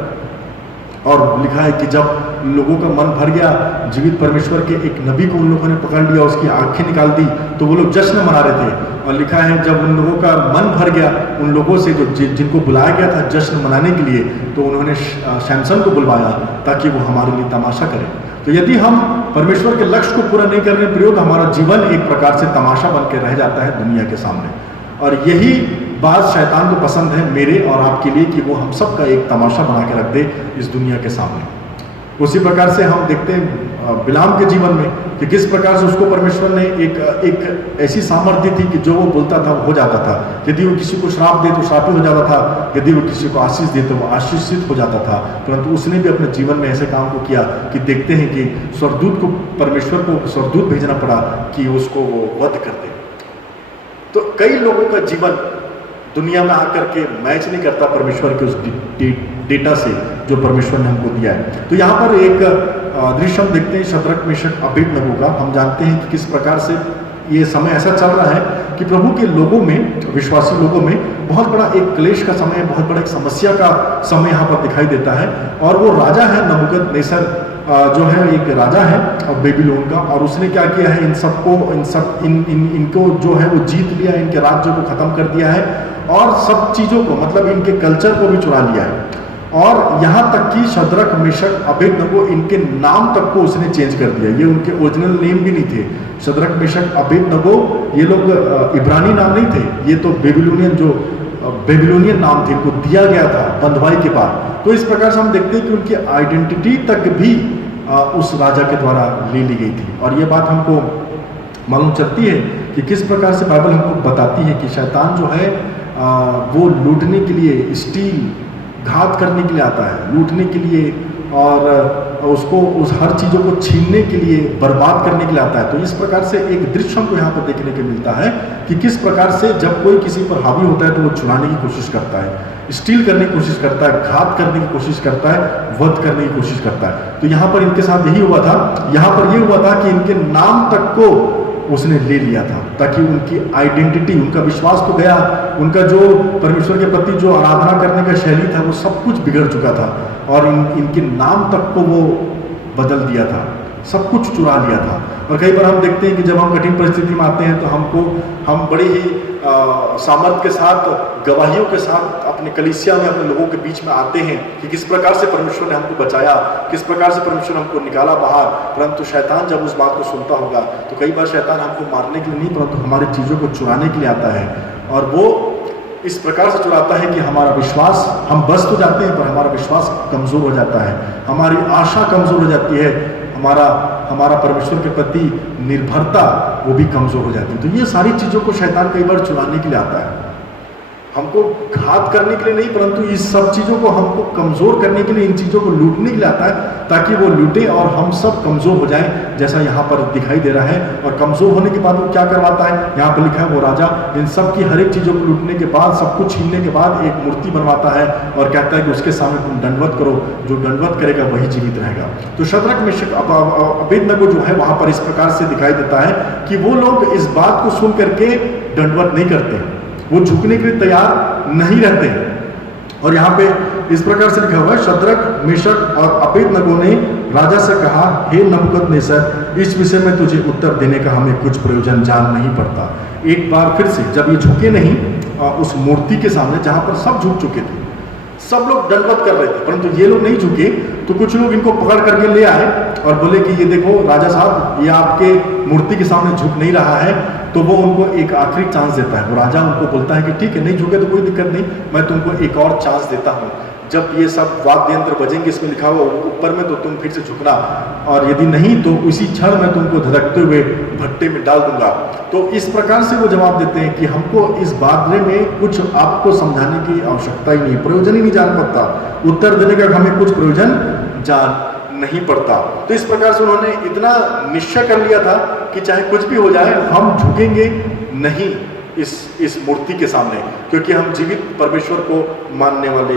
और लिखा है कि जब लोगों का मन भर गया, जीवित परमेश्वर के एक नबी को उन लोगों ने पकड़ लिया, उसकी आंखें निकाल दी, तो वो लोग जश्न मना रहे थे। और लिखा है जब उन लोगों का मन भर गया, उन लोगों से जो जिनको बुलाया गया था जश्न मनाने के लिए, तो उन्होंने सैमसन को बुलवाया ताकि वो हमारे लिए तमाशा करे। तो यदि हम परमेश्वर के लक्ष्य को पूरा नहीं करने प्रयोग, हमारा जीवन एक प्रकार से तमाशा बन के रह जाता है दुनिया के सामने। और यही बात शैतान को पसंद है मेरे और आपके लिए, कि वो हम सब का एक तमाशा बना के रख दे इस दुनिया के सामने। उसी प्रकार से हम देखते हैं बिलाम के जीवन में कि किस प्रकार से उसको परमेश्वर ने एक ऐसी सामर्थ्य थी कि जो वो बोलता था वो हो जाता था। यदि वो किसी को श्राप दे तो श्रापित हो जाता था, यदि वो किसी को आशीष दे तो वो आशीषित हो जाता था। परंतु उसने भी अपने जीवन में ऐसे काम को किया कि देखते हैं कि स्वर्गदूत को, परमेश्वर को स्वर्गदूत भेजना पड़ा कि उसको वो वध कर दे। तो कई लोगों का जीवन दुनिया में आकर के मैच नहीं करता परमेश्वर के उस डेटा से जो परमेश्वर ने हमको दिया है। तो यहाँ पर एक दृश्य हम देखते हैं शद्रक मेशक अबेदनगो का। हम जानते हैं कि किस प्रकार से ये समय ऐसा चल रहा है कि प्रभु के लोगों में, विश्वासी लोगों में बहुत बड़ा एक क्लेश का समय, बहुत बड़ा एक समस्या का समय यहाँ पर दिखाई देता है। और वो राजा है नबूकदनेस्सर, जो है एक राजा है बेबीलोन का, और उसने क्या किया है, इनको जो है वो जीत लिया, इनके राज्य को खत्म कर दिया है और सब चीज़ों को, मतलब इनके कल्चर को भी चुरा लिया है। और यहाँ तक कि शद्रक, मेशक, अबेदनगो, इनके नाम तक को उसने चेंज कर दिया। ये उनके ओरिजिनल नेम भी नहीं थे। शद्रक, मेशक, अबेदनगो ये लोग इब्रानी नाम नहीं थे, ये तो बेबीलोनियन नाम थे, इनको दिया गया था बंधुआई के बाद। तो इस प्रकार से हम देखते हैं कि उनकी आइडेंटिटी तक भी उस राजा के द्वारा ले ली गई थी। और ये बात हमको मालूम चलती है कि किस प्रकार से बाइबल हमको बताती है कि शैतान जो है वो लूटने के लिए, स्टील, घात करने के लिए आता है, लूटने के लिए, और उसको उस हर चीज़ों को छीनने के लिए, बर्बाद करने के लिए आता है। तो इस प्रकार से एक दृश्य हमको यहाँ पर देखने को मिलता है कि किस प्रकार से जब कोई किसी पर हावी होता है तो वो चुराने की कोशिश करता है, स्टील करने की कोशिश करता है, घात करने की कोशिश करता है, वध करने की कोशिश करता है। तो यहाँ पर इनके साथ यही हुआ था। यहाँ पर ये हुआ था कि इनके नाम तक को उसने ले लिया था, ताकि उनकी आइडेंटिटी, उनका विश्वास तो गया, उनका जो परमेश्वर के प्रति जो आराधना करने का शैली था वो सब कुछ बिगड़ चुका था, और इनके नाम तक को वो बदल दिया था, सब कुछ चुरा लिया था। और कई बार हम देखते हैं कि जब हम कठिन परिस्थिति में आते हैं तो हम बड़ी ही सामर्थ्य के साथ, गवाहियों के साथ अपने कलीसिया में, अपने लोगों के बीच में आते हैं कि किस प्रकार से परमेश्वर ने हमको बचाया, किस प्रकार से परमेश्वर ने हमको निकाला बाहर। परंतु शैतान जब उस बात को सुनता होगा तो कई बार शैतान हमको मारने के लिए नहीं, परंतु हमारी चीज़ों को चुराने के लिए आता है। और वो इस प्रकार से चुराता है कि हमारा विश्वास, हम बस तो जाते हैं पर हमारा विश्वास कमज़ोर हो जाता है, हमारी आशा कमज़ोर हो जाती है, हमारा परमेश्वर के प्रति निर्भरता वो भी कमज़ोर हो जाती है। तो ये सारी चीज़ों को शैतान कई बार चुराने के लिए आता है, हमको घात करने के लिए नहीं, परंतु इस सब चीज़ों को हमको कमज़ोर करने के लिए, इन चीज़ों को लूटने के लिए आता है, ताकि वो लूटे और हम सब कमज़ोर हो जाएं, जैसा यहाँ पर दिखाई दे रहा है। और कमज़ोर होने के बाद वो क्या करवाता है, यहाँ पर लिखा है वो राजा इन सब की हर एक चीज़ों को लूटने के बाद, सब कुछ छीनने के बाद एक मूर्ति बनवाता है और कहता है कि उसके सामने तुम दंडवत करो, जो दंडवत करेगा वही जीवित रहेगा। तो शद्रक, मेशक, अबेदनगो जो है वहाँ पर इस प्रकार से दिखाई देता है कि वो लोग इस बात को सुन करके दंडवत नहीं करते, वो झुकने के लिए तैयार नहीं रहते। और यहाँ पे इस प्रकार से लिखा हुआ है, शद्रक, मेशक और अबेदनगो ने राजा से कहा, हे नबूकदनेस्सर, इस विषय में तुझे उत्तर देने का हमें कुछ प्रयोजन जान नहीं पड़ता। एक बार फिर से जब ये झुके नहीं उस मूर्ति के सामने, जहाँ पर सब झुक चुके थे, सब लोग दंडवत कर रहे थे, परंतु ये लोग नहीं झुके, तो कुछ लोग इनको पकड़ करके ले आए और बोले कि ये देखो राजा साहब, ये आपके मूर्ति के सामने झुक नहीं रहा है। तो वो उनको एक आखिरी चांस देता है। वो राजा उनको बोलता है कि ठीक है, नहीं झुके तो कोई दिक्कत नहीं, मैं तुमको एक और चांस देता हूँ, जब ये सब वाद्य यंत्र बजेंगे, इसमें लिखा हुआ ऊपर में, तो तुम फिर से झुकना, और यदि नहीं तो उसी क्षण मैं तुमको धधकते हुए भट्टे में डाल दूंगा। तो इस प्रकार से वो जवाब देते हैं कि हमको इस बारे में कुछ आपको समझाने की आवश्यकता ही नहीं, प्रयोजन ही नहीं जान पड़ता, उत्तर देने का हमें कुछ प्रयोजन जान नहीं पड़ता। तो इस प्रकार से उन्होंने इतना निश्चय कर लिया था कि चाहे कुछ भी हो जाए, हम झुकेंगे नहीं इस मूर्ति के सामने, क्योंकि हम जीवित परमेश्वर को मानने वाले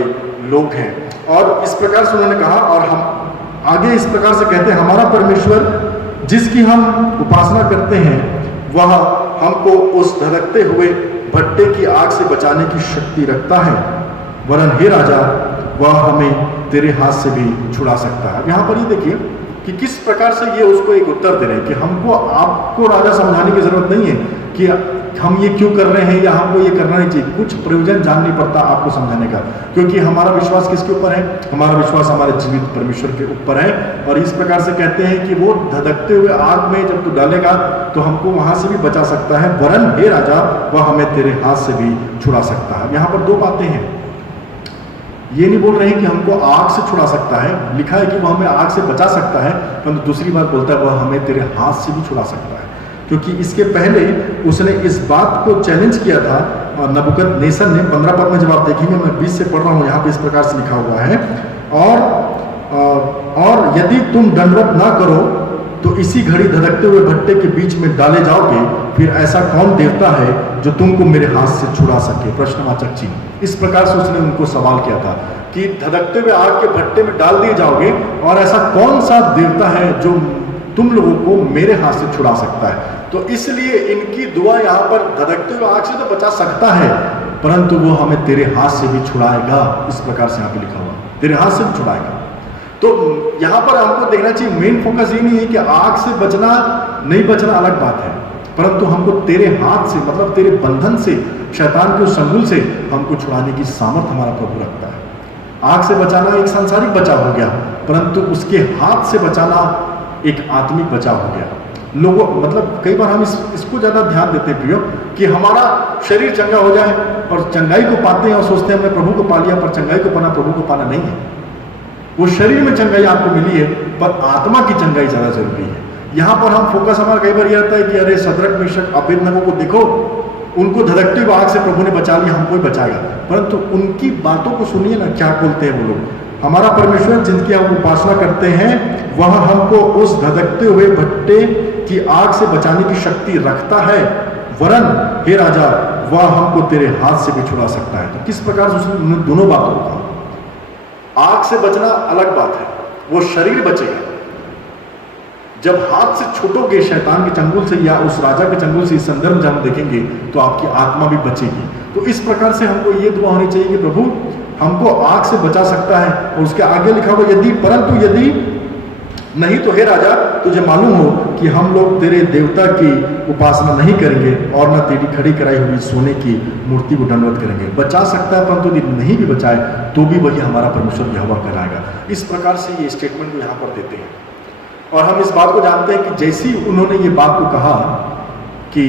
लोग हैं। और इस प्रकार से उन्होंने कहा, और हम आगे इस प्रकार से कहते हैं, हमारा परमेश्वर जिसकी हम उपासना करते हैं वह हमको उस धधकते हुए भट्टे की आग से बचाने की शक्ति रखता है, वरन हे राजा, वह हमें तेरे हाथ से भी छुड़ा सकता है। यहाँ पर ये देखिए कि किस प्रकार से ये उसको एक उत्तर दे रहे हैं कि हमको, आपको राजा समझाने की जरूरत नहीं है कि हम ये क्यों कर रहे हैं या हमको ये करना नहीं चाहिए, कुछ प्रयोजन जान नहीं पड़ता आपको समझाने का, क्योंकि हमारा विश्वास किसके ऊपर है, हमारा विश्वास हमारे जीवित परमेश्वर के ऊपर है। और इस प्रकार से कहते हैं कि वो धधकते हुए आग में जब तू डालेगा तो हमको वहां से भी बचा सकता है, वरन हे राजा, वह हमें तेरे हाथ से भी छुड़ा सकता है। यहाँ पर दो बातें हैं, ये नहीं बोल रहे हैं कि हमको आग से छुड़ा सकता है, लिखा है कि वह हमें आग से बचा सकता है, परंतु दूसरी बात बोलता है वह हमें तेरे हाथ से भी छुड़ा सकता है, क्योंकि इसके पहले उसने इस बात को चैलेंज किया था नबूकदनेस्सर ने। 15 पद में जब आप देखेंगे, मैं 20 से पढ़ रहा हूँ, यहाँ पे इस प्रकार से लिखा हुआ है, और यदि तुम दंडवत ना करो तो इसी घड़ी धधकते हुए भट्टे के बीच में डाले जाओगे, फिर ऐसा कौन देवता है जो तुमको मेरे हाथ से छुड़ा सके, प्रश्नवाचक चिन्ह। इस प्रकार से उसने उनको सवाल किया था कि धधकते हुए आग के भट्टे में डाल दिए जाओगे, और ऐसा कौन सा देवता है जो तुम लोगों को मेरे हाथ से छुड़ा सकता है। तो इसलिए इनकी दुआ यहाँ पर धधकते हुए आग से तो बचा सकता है, परंतु वो हमें तेरे हाथ से भी छुड़ाएगा। इस प्रकार से यहाँ पे लिखा हुआ, तेरे हाथ से भी छुड़ाएगा। तो यहाँ पर हमको देखना चाहिए, मेन फोकस ये नहीं है कि आग से बचना नहीं बचना अलग बात है, परंतु हमको तेरे हाथ से, मतलब तेरे बंधन से, शैतान के उस संगुल से हमको छुड़ाने की सामर्थ हमारा प्रभु रखता है। आग से बचाना एक सांसारिक बचाव हो गया, परंतु उसके हाथ से बचाना एक आत्मिक बचाव हो गया। लोगों, मतलब कई बार हम इसको ज्यादा ध्यान देते हैं प्रियो, कि हमारा शरीर चंगा हो जाए और चंगाई को पाते हैं और सोचते हैं हमने प्रभु को पा लिया, पर चंगाई को पाना प्रभु को पाना नहीं है। वो शरीर में चंगाई आपको मिली है, पर आत्मा की चंगाई ज्यादा जरूरी है। यहाँ पर हम फोकस हमारा कई बार ये रहता है कि अरे सदरक मेशक अबेदनगो को देखो, उनको धधकते हुए आग से प्रभु ने बचा लिया, हमको ही बचाएगा। परंतु उनकी बातों को सुनिए ना, क्या बोलते हैं वो लोग। हमारा परमेश्वर जिनकी हम उपासना करते हैं, वह हमको उस धधकते हुए भट्टे की आग से बचाने की शक्ति रखता है, वरन हे राजा, वह हमको तेरे हाथ से भी छुड़ा सकता है। तो किस प्रकार से उसने दोनों बातों को कहा। आग से बचना अलग बात है, वो शरीर बचेगा। जब हाथ से छूटोगे शैतान के चंगुल से या उस राजा के चंगुल से, इस संदर्भ में हम देखेंगे, तो आपकी आत्मा भी बचेगी। तो इस प्रकार से हमको ये दुआ होनी चाहिए कि प्रभु हमको आग से बचा सकता है। और उसके आगे लिखा हुआ यदि, परंतु यदि नहीं तो हे राजा, तुझे मालूम हो कि हम लोग तेरे देवता की उपासना नहीं करेंगे और न तेरी खड़ी कराई हुई सोने की मूर्ति को दंडवत करेंगे। बचा सकता है, परंतु यदि नहीं भी बचाए तो भी वही हमारा परमेश्वर यहोवा कहलाएगा। इस प्रकार से ये स्टेटमेंट को यहाँ पर देते हैं। और हम इस बात को जानते हैं कि जैसी उन्होंने ये बात को कहा कि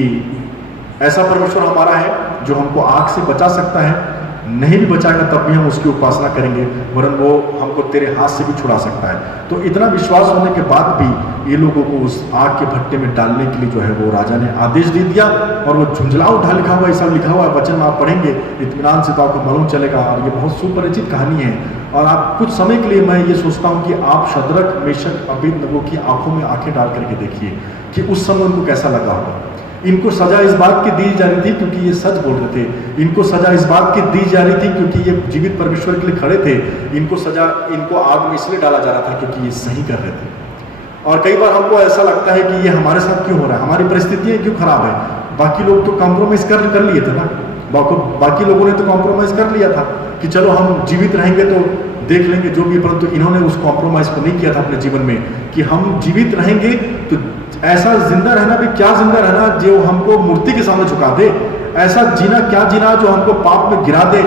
ऐसा परमेश्वर हमारा है जो हमको आग से बचा सकता है, नहीं भी बचाएगा तब भी हम उसकी उपासना करेंगे, वरन वो हमको तेरे हाथ से भी छुड़ा सकता है। तो इतना विश्वास होने के बाद भी ये लोगों को उस आग के भट्टे में डालने के लिए जो है वो राजा ने आदेश दे दिया। और वो झुंझला उठा, लिखा हुआ ऐसा लिखा हुआ है वचन में, आप पढ़ेंगे इत्मीनान से तो आपको मालूम चलेगा। और ये बहुत सुपरिचित कहानी है। और आप कुछ समय के लिए मैं ये सोचता हूँ कि आप शद्रक मेशक अबेदनगो की आंखों में आंखें डाल करके देखिए कि उस समय उनको कैसा लगा होगा। इनको सजा इस बात की दी जा रही थी क्योंकि ये सच बोल रहे थे। इनको सजा इस बात की दी जा रही थी क्योंकि ये जीवित परमेश्वर के लिए खड़े थे। इनको सजा, इनको आग में इसलिए डाला जा रहा था क्योंकि ये सही कर रहे थे। और कई बार हमको ऐसा लगता है कि ये हमारे साथ क्यों हो रहा है, हमारी परिस्थितियां क्यों खराब है। बाकी लोग तो कॉम्प्रोमाइज कर लिए थे ना, बाकी लोगों ने तो कॉम्प्रोमाइज कर लिया था कि चलो हम जीवित रहेंगे तो देख लेंगे जो भी, परंतु इन्होंने उस कॉम्प्रोमाइज को नहीं किया था अपने जीवन में कि हम जीवित रहेंगे तो ऐसा जिंदा रहना भी क्या जिंदा रहना जो हमको मूर्ति के सामने झुका दे, ऐसा जीना क्या जीना जो हमको पाप में गिरा दे,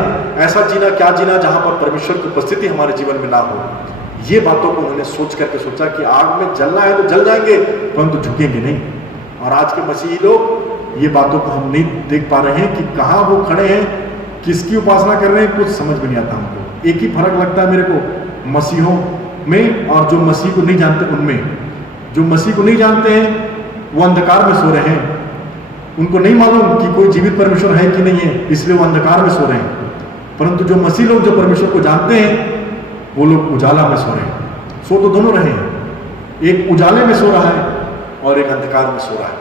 ऐसा जीना क्या जीना जहां पर परमेश्वर की उपस्थिति हमारे जीवन में ना हो। ये बातों को उन्होंने सोच करके सोचा कि आग में जलना है तो जल जाएंगे, परंतु झुकेंगे नहीं। और आज के मसीही लोग ये बातों को हम नहीं देख पा रहे हैं कि कहाँ वो खड़े हैं, किसकी उपासना कर रहे हैं, कुछ समझ में नहीं आता हमको। एक ही फर्क लगता है मेरे को मसीहों में और जो मसीह को नहीं जानते उनमें। जो मसीह को नहीं जानते हैं वो अंधकार में सो रहे हैं, उनको नहीं मालूम कि कोई जीवित परमेश्वर है कि नहीं है, इसलिए वो अंधकार में सो रहे हैं। परंतु जो मसीह लोग जो परमेश्वर को जानते हैं वो लोग उजाला में सो रहे हैं। सो तो दोनों रहे हैं, एक उजाले में सो रहा है और एक अंधकार में सो रहा है।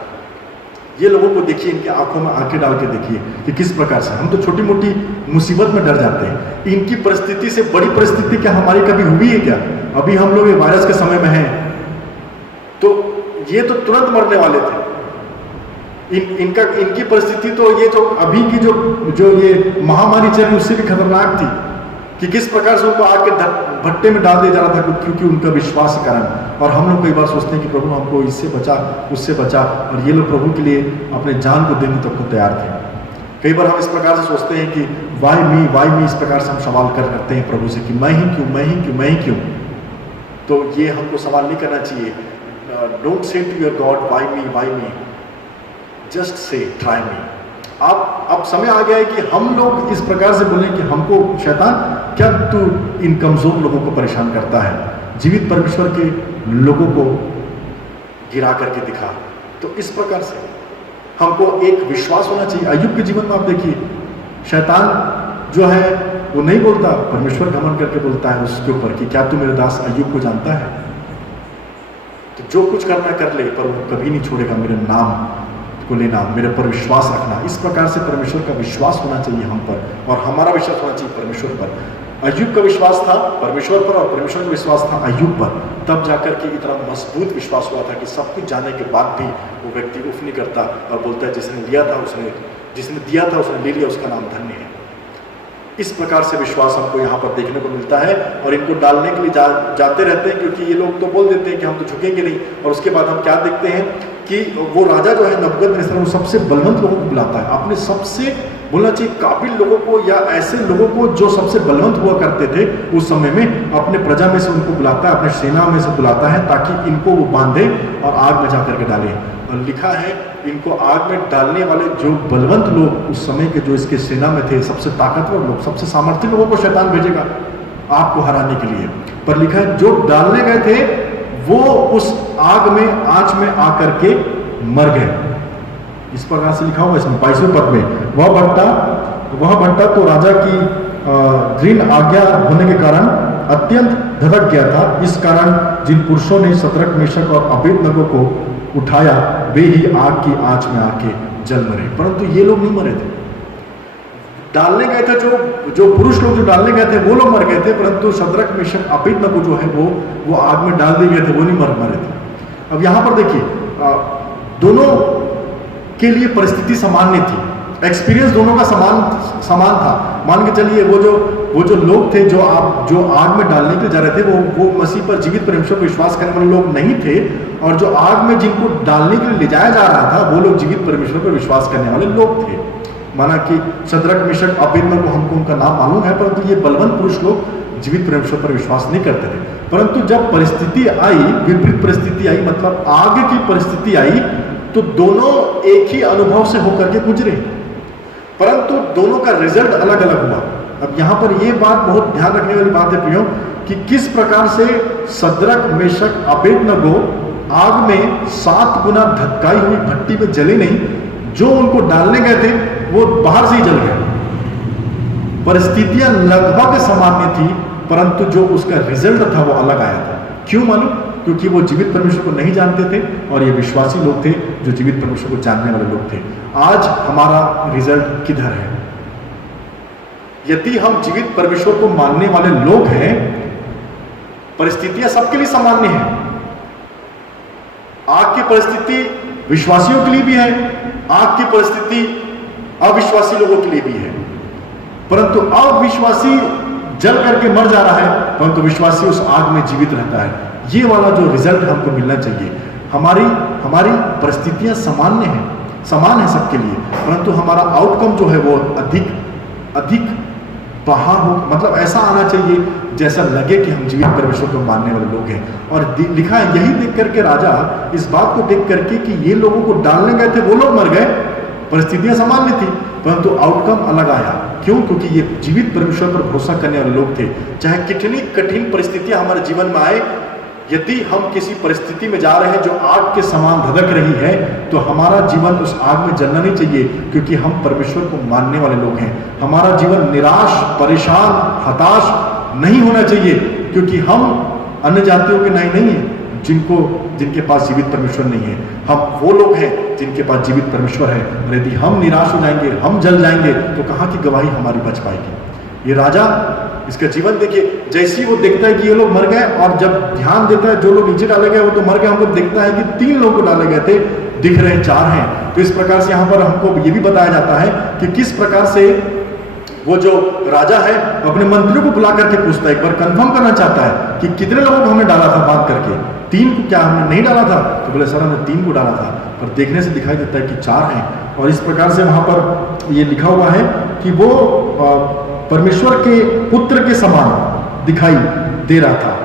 ये लोगों को देखिए, इनकी आंखों में आंखें डाल के देखिए कि किस प्रकार से हम तो छोटी मोटी मुसीबत में डर जाते हैं। इनकी परिस्थिति से बड़ी परिस्थिति क्या हमारी कभी हुई है क्या? अभी हम लोग वायरस के समय में हैं तो ये तो तुरंत मरने वाले थे। इनकी परिस्थिति तो ये जो अभी की जो ये महामारी चल रही उससे भी खतरनाक थी कि किस प्रकार से उनको आग के भट्टे में डाल दिया जा रहा था क्योंकि उनका विश्वास के कारण। और हम लोग कई बार सोचते हैं कि प्रभु हमको इससे बचा, उससे बचा, और ये लोग प्रभु के लिए अपने जान को देने तक को तैयार थे। कई बार हम इस प्रकार से सोचते हैं कि वाई मी, इस प्रकार से हम सवाल करते हैं प्रभु से कि मैं ही क्यों। तो ये हमको सवाल नहीं करना चाहिए। Don't say to your god why me, just say try me. अब समय आ गया है कि हम लोग इस प्रकार से बोलें कि हमको शैतान क्या तू इन कमजोर लोगों को परेशान करता है, जीवित परमेश्वर के लोगों को गिरा करके दिखा। तो इस प्रकार से हमको एक विश्वास होना चाहिए। अय्यूब के जीवन में आप देखिए, शैतान जो है वो नहीं बोलता, परमेश्वर घमंड करके बोलता है उसके ऊपर कि क्या तू मेरे दास अय्यूब को जानता है। तो जो कुछ करना कर ले, पर वो कभी नहीं छोड़ेगा मेरे नाम को लेना, मेरे पर विश्वास रखना। इस प्रकार से परमेश्वर का विश्वास होना चाहिए हम पर, और हमारा विश्वास होना चाहिए परमेश्वर पर। अय्यूब का विश्वास था परमेश्वर पर और परमेश्वर का विश्वास था अय्यूब पर, तब जाकर के इतना मजबूत विश्वास हुआ था कि सब कुछ जाने के बाद भी वो व्यक्ति उफ नहीं करता और बोलता है जिसने दिया था उसने ले लिया, उसका नाम धन्य है। इस प्रकार से विश्वास हमको यहाँ पर देखने को मिलता है और इनको डालने के लिए जाते रहते हैं, क्योंकि ये लोग तो बोल देते हैं कि हम तो झुकेंगे नहीं। और उसके बाद हम क्या देखते हैं कि वो राजा जो है नबूकदनेस्सर, वो सबसे बलवंत लोगों को बुलाता है, अपने सबसे बोलना चाहिए काबिल लोगों को या ऐसे लोगों को जो सबसे बलवंत हुआ करते थे उस समय में, अपने प्रजा में से उनको बुलाता है, अपने सेना में से बुलाता है ताकि इनको वो बांधे और आग में जाकर के डाले। और लिखा है इनको आग में डालने वाले जो बलवंत लोग उस समय के जो इसके सेना में थे, सबसे ताकतवर लोग, सबसे सामर्थ्य लोगों को शैतान भेजेगा आपको हराने के लिए। पर लिखा है जो डालने गए थे वो उस आग में आंच में आकर के मर गए। इस प्रकार से लिखा हुआ इसमें 22वें पद में, वह भट्टा तो राजा की दृढ़ आज्ञा होने के कारण अत्यंत धधक गया था। इस कारण जिन पुरुषों ने शद्रक मेशक और अबेदनगो को उठाया वे ही आग की आंच में आके जल मरे, परंतु ये लोग नहीं मरे थे। डालने गए थे जो पुरुष लोग जो डालने गए थे वो लोग मर गए थे, परंतु शद्रक मेशक अबेदनगो जो है वो आग में डाल दिए गए थे, वो नहीं मरे थे। अब यहाँ पर देखिए दोनों के लिए परिस्थिति सामान्य थी, एक्सपीरियंस दोनों का समान था। मान के चलिए वो जो लोग थे जो आग में डालने के लिए जा रहे थे वो मसीह पर जीवित परमेश्वर पर विश्वास करने वाले लोग नहीं थे, और जो आग में जिनको डालने के लिए ले जाया जा रहा था वो लोग जीवित परमेश्वर पर विश्वास करने वाले लोग थे। माना कि शद्रक मेशक अबेदनगो हमको उनका नाम मालूम है, परंतु ये बलवंत पुरुष लोग जीवित परमेश्वर पर विश्वास नहीं करते थे। परंतु जब परिस्थिति आई, विपरीत परिस्थिति आई, मतलब आग की परिस्थिति आई, तो दोनों एक ही अनुभव से होकर के गुजरे, परंतु दोनों का रिजल्ट अलग अलग हुआ। अब यहाँ पर यह बात बहुत ध्यान रखने वाली बात है प्रियो, कि किस प्रकार से शद्रक मेशक अबेदनगो आग में 7 गुना धक्काई हुई भट्टी में जले नहीं, जो उनको डालने गए थे वो बाहर से ही जल गए। परिस्थितियां लगभग सामान्य थी, परंतु जो उसका रिजल्ट था वो अलग आया था। क्यों मालूम? क्योंकि वो जीवित परमेश्वर को नहीं जानते थे और ये विश्वासी लोग थे जो जीवित परमेश्वर को जानने वाले लोग थे। आज हमारा रिजल्ट किधर है? यदि हम जीवित परमेश्वर को मानने वाले लोग हैं, परिस्थितियां सबके लिए सामान्य है। आग की परिस्थिति विश्वासियों के लिए भी है, आग की परिस्थिति अविश्वासी लोगों के लिए भी है, परंतु अविश्वासी जल करके मर जा रहा है, परंतु विश्वासी उस आग में जीवित रहता है। ये वाला जो रिजल्ट हमको मिलना चाहिए। हमारी परिस्थितियां समान है सबके लिए, परंतु हमारा आउटकम जो है वो अधिक बाहर हो, मतलब ऐसा आना चाहिए जैसा लगे कि हम जीवित परमेश्वर को मानने वाले लोग हैं। और लिखा है यही देख करके राजा इस बात को देख करके कि ये लोगों को डालने गए थे वो लोग मर गए, परिस्थितियां सामान्य थी, परंतु आउटकम अलग आया। क्यों? क्योंकि ये जीवित परमेश्वर पर भरोसा करने वाले लोग थे। चाहे कितनी कठिन परिस्थितियां हमारे जीवन में आए, यदि हम किसी परिस्थिति में जा रहे हैं जो आग के समान धधक रही है, तो हमारा जीवन उस आग में जलना नहीं चाहिए, क्योंकि हम परमेश्वर को मानने वाले लोग हैं। हमारा जीवन निराश, परेशान, हताश नहीं होना चाहिए, क्योंकि हम अन्य जातियों के नहीं है जिनके पास जीवित परमेश्वर नहीं है। हम वो लोग हैं जिनके पास जीवित परमेश्वर है। और यदि हम निराश हो जाएंगे, हम जल जाएंगे, तो कहाँ की गवाही हमारी बच पाएगी? ये राजा, इसका जीवन देखिए, जैसे ही वो देखता है कि ये लोग मर गए, और जब ध्यान देता है जो लोग नीचे डाले गए वो तो मर गए, हमको देखता है कि 3 लोगों को डाले गए थे, दिख रहे 4 हैं। तो इस प्रकार से यहाँ पर हमको ये भी बताया जाता है कि किस प्रकार से वो जो राजा है अपने मंत्रियों को बुला करके पूछता है, एक बार कंफर्म करना चाहता है कि कितने लोगों को हमने डाला था बांध करके। 3 को क्या हमने नहीं डाला था? तो बोले सर हमने 3 को डाला था, पर देखने से दिखाई देता है कि 4 हैं। और इस प्रकार से वहाँ पर ये लिखा हुआ है कि वो परमेश्वर के पुत्र के समान दिखाई दे रहा था।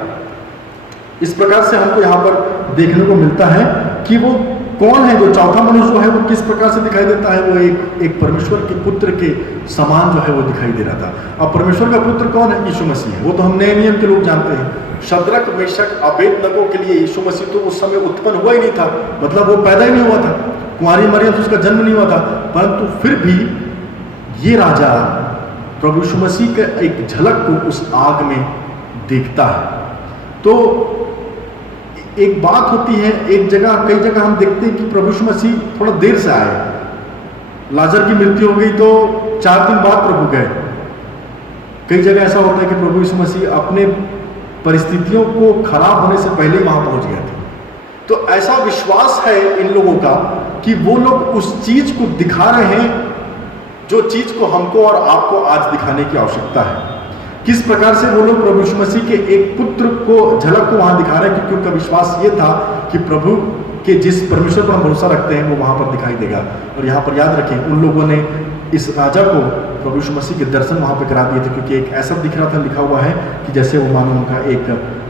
इस प्रकार से हमको यहाँ पर देखने को मिलता है कि वो कौन है, जो चौथा मनुष्य जो है वो किस प्रकार से दिखाई देता है। वो एक परमेश्वर के पुत्र के समान जो है वो दिखाई दे रहा था। अब परमेश्वर का पुत्र कौन है? यीशु मसीह है। वो तो हम नए नियम के लोग जानते हैं। शद्रक मेशक अबेदनगो के लिए यीशु मसीह तो उस समय उत्पन्न हुआ ही नहीं था, मतलब वो पैदा ही नहीं हुआ था, कुंवारी मरियम से उसका जन्म नहीं हुआ था, परंतु फिर भी ये राजा प्रभु यीशु मसीह के एक झलक को उस आग में देखता है। तो एक बात होती है, कई जगह हम देखते हैं कि प्रभु यीशु मसीह थोड़ा देर से आए। लाजर की मृत्यु हो गई तो 4 दिन बाद प्रभु गए, कई जगह ऐसा होता है कि प्रभु यीशु मसीह अपने परिस्थितियों को खराब होने से पहले ही वहां पहुंच गए थे। तो ऐसा विश्वास है इन लोगों का कि वो लोग उस चीज को दिखा रहे हैं जो चीज को हमको और आपको आज दिखाने की आवश्यकता है। किस प्रकार से वो लोग प्रभु यीशु मसीह के एक पुत्र को झलक को वहां दिखा रहे हैं, क्योंकि उनका विश्वास ये था कि प्रभु के जिस परमेश्वर पर हम भरोसा रखते हैं वो वहां पर दिखाई देगा। और यहाँ पर याद रखें, उन लोगों ने इस राजा को प्रभु यीशु मसीह के दर्शन वहां पर करा दिए थे, क्योंकि एक ऐसा दिख रहा था, लिखा हुआ है कि जैसे वो मानो उनका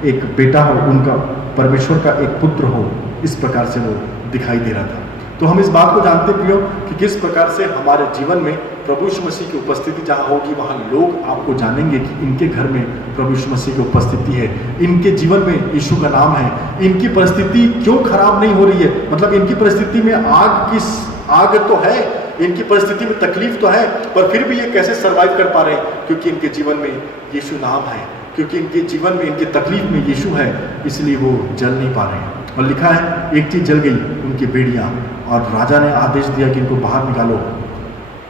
एक बेटा हो, उनका परमेश्वर का एक पुत्र हो, इस प्रकार से वो दिखाई दे रहा था। तो हम इस बात को जानते प्रियो कि किस प्रकार से हमारे जीवन में प्रभु यीशु मसीह की उपस्थिति जहाँ होगी वहाँ लोग आपको जानेंगे कि इनके घर में प्रभु यीशु मसीह की उपस्थिति है, इनके जीवन में यीशु का नाम है, इनकी परिस्थिति क्यों खराब नहीं हो रही है। मतलब इनकी परिस्थिति में आग तो है, इनकी परिस्थिति में तकलीफ तो है, पर फिर भी ये कैसे सर्वाइव कर पा रहे हैं, क्योंकि इनके जीवन में यीशु नाम है, क्योंकि इनके जीवन में, इनकी तकलीफ में यीशु है, इसलिए वो जल नहीं पा रहे हैं। और लिखा है एक चीज जल गई, उनकी बेड़ियां, और राजा ने आदेश दिया कि इनको बाहर निकालो,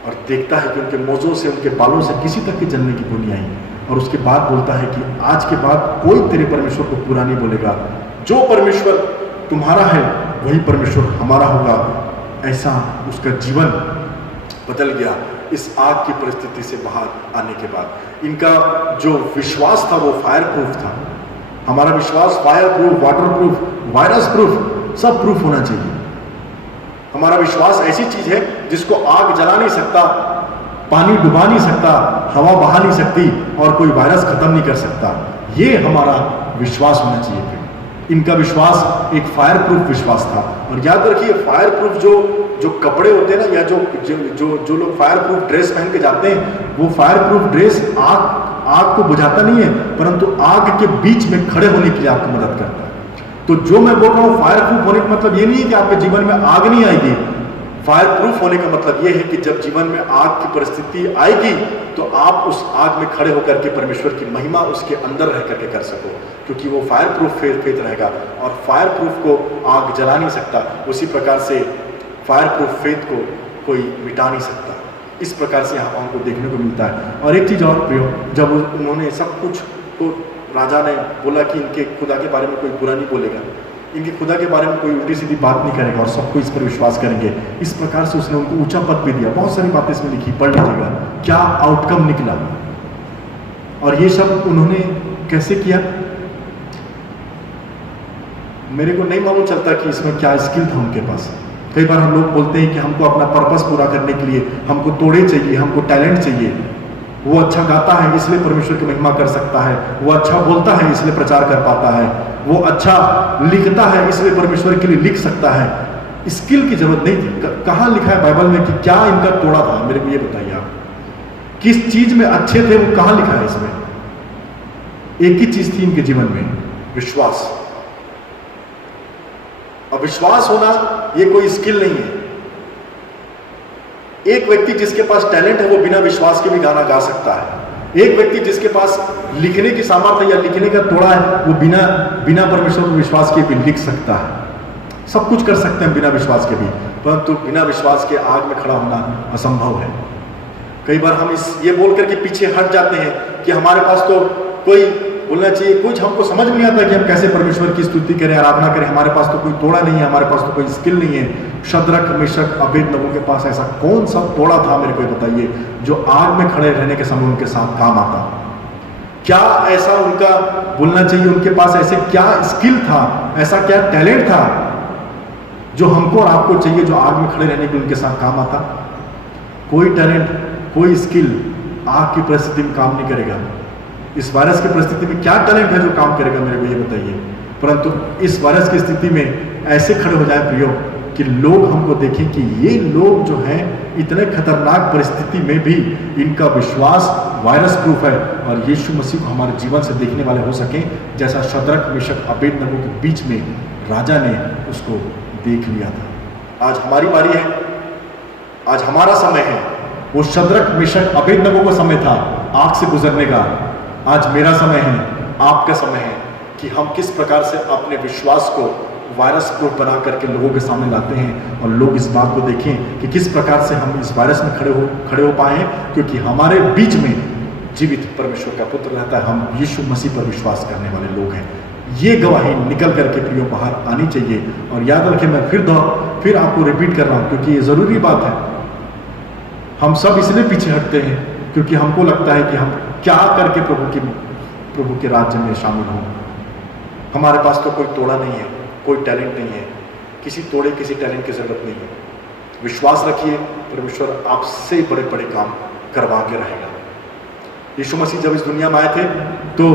और देखता है कि उनके मोजों से, उनके बालों से किसी तक के जलने की बू नहीं आई। और उसके बाद बोलता है कि आज के बाद कोई तेरे परमेश्वर को पूरा नहीं बोलेगा, जो परमेश्वर तुम्हारा है वही परमेश्वर हमारा होगा। ऐसा उसका जीवन बदल गया इस आग की परिस्थिति से बाहर आने के बाद। इनका जो विश्वास था वो फायर प्रूफ था। हमारा विश्वास fire proof, water proof, virus proof, सब प्रूफ होना चाहिए। हमारा विश्वास ऐसी चीज है जिसको आग जला नहीं सकता, पानी डुबा नहीं सकता, हवा बहा नहीं सकती, और कोई वायरस खत्म नहीं कर सकता। ये हमारा विश्वास होना चाहिए। इनका विश्वास एक फायर प्रूफ विश्वास था। और याद रखिए, फायर प्रूफ जो कपड़े होते हैं ना, या जो लोग फायर प्रूफ ड्रेस पहन के जाते हैं, वो फायर प्रूफ ड्रेस आग को बुझाता नहीं है, परंतु आग के बीच में खड़े होने के लिए आपको मदद करता है। तो जो मैं बोल रहा हूँ फायर प्रूफ होने का मतलब ये नहीं है कि आपके जीवन में आग नहीं आएगी। फायर प्रूफ होने का मतलब ये है कि जब जीवन में आग की परिस्थिति आएगी तो आप उस आग में खड़े होकर के परमेश्वर की महिमा उसके अंदर रह करके कर सको, क्योंकि वो फायर प्रूफ फेथ रहेगा, और फायर प्रूफ को आग जला नहीं सकता। उसी प्रकार से फायर प्रूफ फेथ को कोई मिटा नहीं सकता। इस प्रकार से यहाँ हमको देखने को मिलता है। और एक चीज़ और प्रियो, जब उन्होंने सब कुछ को, राजा ने बोला कि इनके खुदा के बारे में कोई बुरा नहीं बोलेगा, इनके खुदा के बारे में कोई उल्टी सीधी बात नहीं करेगा, और सबको इस पर विश्वास करेंगे। इस प्रकार से उसने उनको ऊंचा पद भी दिया। बहुत सारी बातें इसमें लिखी, पढ़ लीजिएगा क्या आउटकम निकला, और ये सब उन्होंने कैसे किया। मेरे को नहीं मालूम चलता कि इसमें क्या स्किल था उनके पास। कई बार हम लोग बोलते हैं कि हमको अपना पर्पस पूरा करने के लिए हमको तोड़े चाहिए, हमको टैलेंट चाहिए। वो अच्छा गाता है इसलिए परमेश्वर की महिमा कर सकता है, वो अच्छा बोलता है इसलिए प्रचार कर पाता है, वो अच्छा लिखता है इसलिए परमेश्वर के लिए लिख सकता है। स्किल की जरूरत नहीं थी। कहाँ लिखा है बाइबल में कि क्या इनका तोड़ा था? मेरे को ये बताइए आप, किस चीज में अच्छे थे, वो कहाँ लिखा है इसमें? एक ही चीज थी इनके जीवन में, विश्वास। और विश्वास होना ये कोई स्किल नहीं है। एक व्यक्ति जिसके पास टैलेंट है वो बिना विश्वास के भी गाना गा सकता है। एक व्यक्ति जिसके पास लिखने की सामर्थ्य या लिखने का तोड़ा है वो बिना परमेश्वर को विश्वास के भी लिख सकता है। सब कुछ कर सकते हैं बिना विश्वास के भी, परंतु बिना विश्वास के आग में खड़ा होना असंभव है। कई बार हम ये बोल करके पीछे हट जाते हैं कि हमारे पास तो कोई बोलना चाहिए, कुछ हमको समझ में नहीं आता कि हम कैसे परमेश्वर की स्तुति करें, आराधना करें। हमारे पास तो कोई तोड़ा नहीं है, हमारे पास तो कोई स्किल नहीं है। शद्रक, मेशक, अबेदनगो के पास ऐसा कौन सा तोड़ा था, मेरे को बताइए, जो आग में खड़े रहने के समय उनके साथ काम आता? क्या ऐसा उनका बोलना चाहिए, उनके पास ऐसे क्या स्किल था, ऐसा क्या टैलेंट था जो हमको और आपको चाहिए, जो आग में खड़े रहने के उनके साथ काम आता? कोई टैलेंट, कोई स्किल आग की परिस्थिति में काम नहीं करेगा। इस वायरस की परिस्थिति में क्या टैलेंट है जो काम करेगा, मेरे को ये बताइए। परंतु इस वायरस की स्थिति में ऐसे खड़े हो जाए प्रियो कि लोग हमको देखें कि ये लोग जो हैं इतने खतरनाक परिस्थिति में भी इनका विश्वास वायरस प्रूफ है, और यीशु मसीह को हमारे जीवन से देखने वाले हो सके, जैसा शद्रक, मेशक, अबेदनगो के बीच में राजा ने उसको देख लिया था। आज हमारी बारी है, आज हमारा समय है। वो शद्रक, मेशक, अबेदनगो का समय था आग से गुजरने का। आज मेरा समय है, आपका समय है कि हम किस प्रकार से अपने विश्वास को वायरस प्रूफ बना करके लोगों के सामने लाते हैं, और लोग इस बात को देखें कि किस प्रकार से हम इस वायरस में खड़े हो पाए हैं, क्योंकि हमारे बीच में जीवित परमेश्वर का पुत्र रहता है, हम यीशु मसीह पर विश्वास करने वाले लोग हैं। ये गवाही निकल करके प्रियो बाहर आनी चाहिए। और याद रखें, मैं फिर आपको रिपीट कर रहा हूँ क्योंकि ये ज़रूरी बात है। हम सब इसलिए पीछे हटते हैं क्योंकि हमको लगता है कि हम क्या करके प्रभु के राज्य में शामिल हों। हमारे पास तो कोई तोड़ा नहीं है, कोई टैलेंट नहीं है, किसी तोड़े किसी टैलेंट की ज़रूरत नहीं है। विश्वास रखिए, परमेश्वर आपसे बड़े बड़े काम करवा के रहेगा। यीशु मसीह जब इस दुनिया में आए थे तो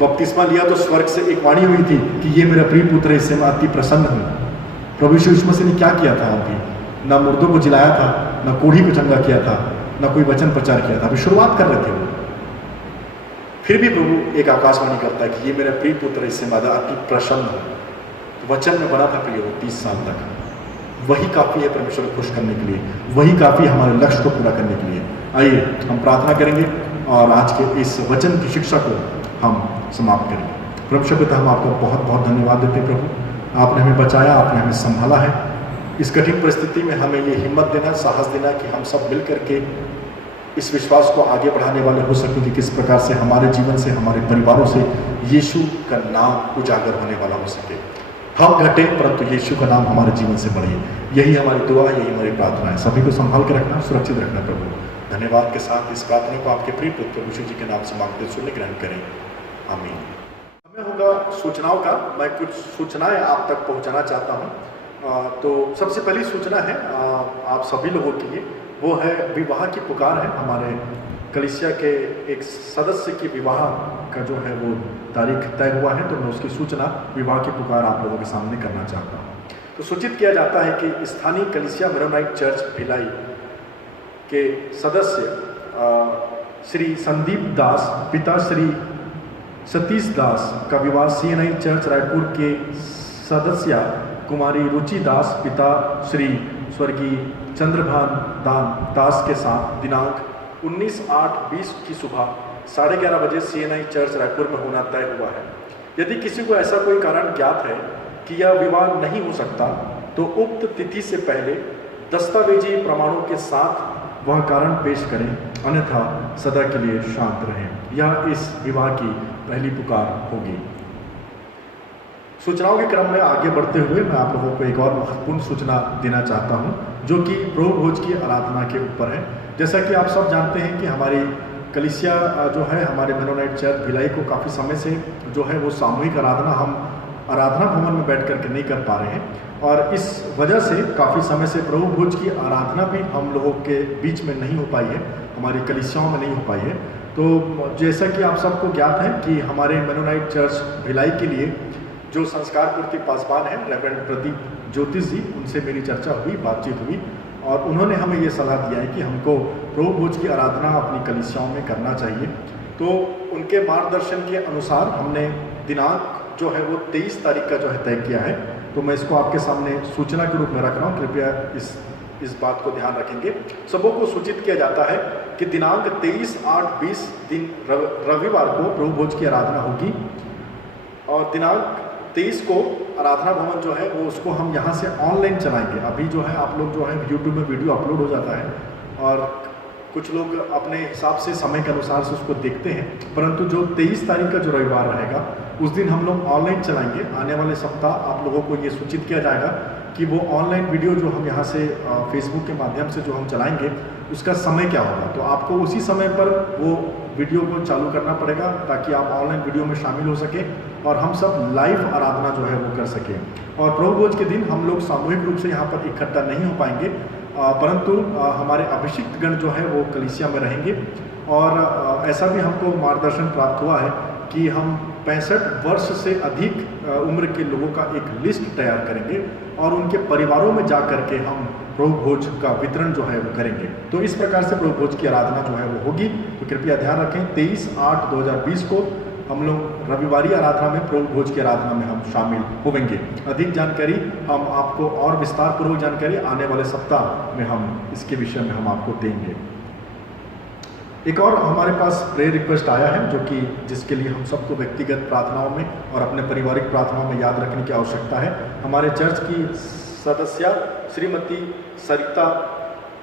बपतिस्मा लिया तो स्वर्ग से एक वाणी हुई थी कि ये मेरा प्रिय पुत्र है, इससे मैं अति प्रसन्न हूँ। प्रभु यीशु मसीह ने क्या किया था? अभी ना मुर्दों को जिलाया था, ना कोढ़ी को चंगा किया था, ना कोई वचन प्रचार किया था। अभी शुरुआत कर रहे थे वो। फिर भी प्रभु एक आकाशवाणी करता है कि ये मेरा प्रिय पुत्र है, इससे मैं अति प्रसन्न हूँ। तो वचन में बना था प्रिय 30 साल तक। वही काफ़ी है परमेश्वर को खुश करने के लिए, वही काफ़ी हमारे लक्ष्य को पूरा करने के लिए। आइए हम प्रार्थना करेंगे और आज के इस वचन की शिक्षा को हम समाप्त करेंगे। परमेश्वर पिता, हम आपको बहुत बहुत धन्यवाद देते हैं प्रभु। आपने हमें बचाया, आपने हमें संभाला है। इस कठिन परिस्थिति में हमें ये हिम्मत देना, साहस देना कि हम सब मिल करके इस विश्वास को आगे बढ़ाने वाले हो सकें कि किस प्रकार से हमारे जीवन से, हमारे परिवारों से यीशु का नाम उजागर होने वाला हो सके। हम घटे परंतु यीशु का नाम हमारे जीवन से बढ़े। यही हमारी दुआ, यही हमारी प्रार्थना है। सभी को संभाल के रखना, सुरक्षित रखना प्रभु। धन्यवाद के साथ इस प्रार्थना को आपके प्रिय पुत्र यीशु जी के नाम से मांगते सुनने ग्रहण करें। आमीन। समय होगा सूचनाओं का। मैं कुछ सूचनाएं आप तक पहुंचाना चाहता हूं। तो सबसे पहली सूचना है आप सभी लोगों के लिए, वो है विवाह की पुकार है। हमारे कलीसिया के एक सदस्य की विवाह का जो है वो तारीख तय हुआ है, तो मैं उसकी सूचना विवाह की पुकार आप लोगों के सामने करना चाहता हूँ। तो सूचित किया जाता है कि स्थानीय कलीसिया मेरोनाइट चर्च भिलाई के सदस्य श्री संदीप दास पिता श्री सतीश दास का विवाह CNI चर्च रायपुर के सदस्या कुमारी रुचि दास पिता श्री स्वर्गीय चंद्रभान दास के साथ दिनांक 19/8/20 की सुबह 11:30 बजे CNI चर्च रायपुर में होना तय हुआ है। यदि किसी को ऐसा कोई कारण ज्ञात है कि यह विवाह नहीं हो सकता, तो उक्त तिथि से पहले दस्तावेजी प्रमाणों के साथ वह कारण पेश करें, अन्यथा सदा के लिए शांत रहें। यह इस विवाह की पहली पुकार होगी। सूचनाओं के क्रम में आगे बढ़ते हुए मैं आप लोगों को एक और महत्वपूर्ण सूचना देना चाहता हूं, जो कि प्रभु भोज की आराधना के ऊपर है। जैसा कि आप सब जानते हैं कि हमारी कलीसिया जो है, हमारे मेरोनाइट चर्च भिलाई को काफ़ी समय से जो है वो सामूहिक आराधना हम आराधना भवन में बैठ करके नहीं कर पा रहे हैं, और इस वजह से काफ़ी समय से प्रभु भोज की आराधना भी हम लोगों के बीच में नहीं हो पाई है, हमारी कलीसियाओं में नहीं हो पाई है। तो जैसा कि आप सबको ज्ञात है कि हमारे मेरोनाइट चर्च भिलाई के लिए जो संस्कार पूर्ति पासवान है रेवरेंड प्रदीप ज्योतिष जी, उनसे मेरी चर्चा हुई, बातचीत हुई, और उन्होंने हमें ये सलाह दिया है कि हमको प्रभु भोज की आराधना अपनी कलीसियाओं में करना चाहिए। तो उनके मार्गदर्शन के अनुसार हमने दिनांक जो है वो 23 तारीख का जो है तय किया है। तो मैं इसको आपके सामने सूचना के रूप में रख रहा हूँ, कृपया इस बात को ध्यान रखेंगे। सबों को सूचित किया जाता है कि दिनांक 23/8/20 दिन रविवार को प्रभु भोज की आराधना होगी, और दिनांक 23 को आराधना भवन जो है वो उसको हम यहाँ से ऑनलाइन चलाएंगे। अभी जो है आप लोग जो है यूट्यूब में वीडियो अपलोड हो जाता है, और कुछ लोग अपने हिसाब से समय के अनुसार से उसको देखते हैं, परंतु जो 23 तारीख का जो रविवार रहेगा उस दिन हम लोग ऑनलाइन चलाएंगे। आने वाले सप्ताह आप लोगों को ये सूचित किया जाएगा कि वो ऑनलाइन वीडियो जो हम यहाँ से फेसबुक के माध्यम से जो हम चलाएंगे उसका समय क्या होगा। तो आपको उसी समय पर वो वीडियो को चालू करना पड़ेगा ताकि आप ऑनलाइन वीडियो में शामिल हो सके और हम सब लाइव आराधना जो है वो कर सकें। और प्रभु भोज के दिन हम लोग सामूहिक रूप से यहाँ पर इकट्ठा नहीं हो पाएंगे, परंतु हमारे अभिषिक्त गण जो है वो कलीसिया में रहेंगे। और ऐसा भी हमको मार्गदर्शन प्राप्त हुआ है कि हम 65 वर्ष से अधिक उम्र के लोगों का एक लिस्ट तैयार करेंगे और उनके परिवारों में जा कर के हम प्रभु भोज का वितरण जो है वो करेंगे। तो इस प्रकार से प्रभु भोज की आराधना जो है वो होगी। तो कृपया ध्यान रखें, 23/8/2020 को हम लोग रविवारी आराधना में, प्रभु भोज की आराधना में हम शामिल होंगे। अधिक जानकारी हम आपको और विस्तार पूर्वक जानकारी आने वाले सप्ताह में हम इसके विषय में हम आपको देंगे। एक और हमारे पास प्रेयर रिक्वेस्ट आया है जो कि जिसके लिए हम सबको व्यक्तिगत प्रार्थनाओं में और अपने पारिवारिक प्रार्थनाओं में याद रखने की आवश्यकता है। हमारे चर्च की सदस्या श्रीमती सरिता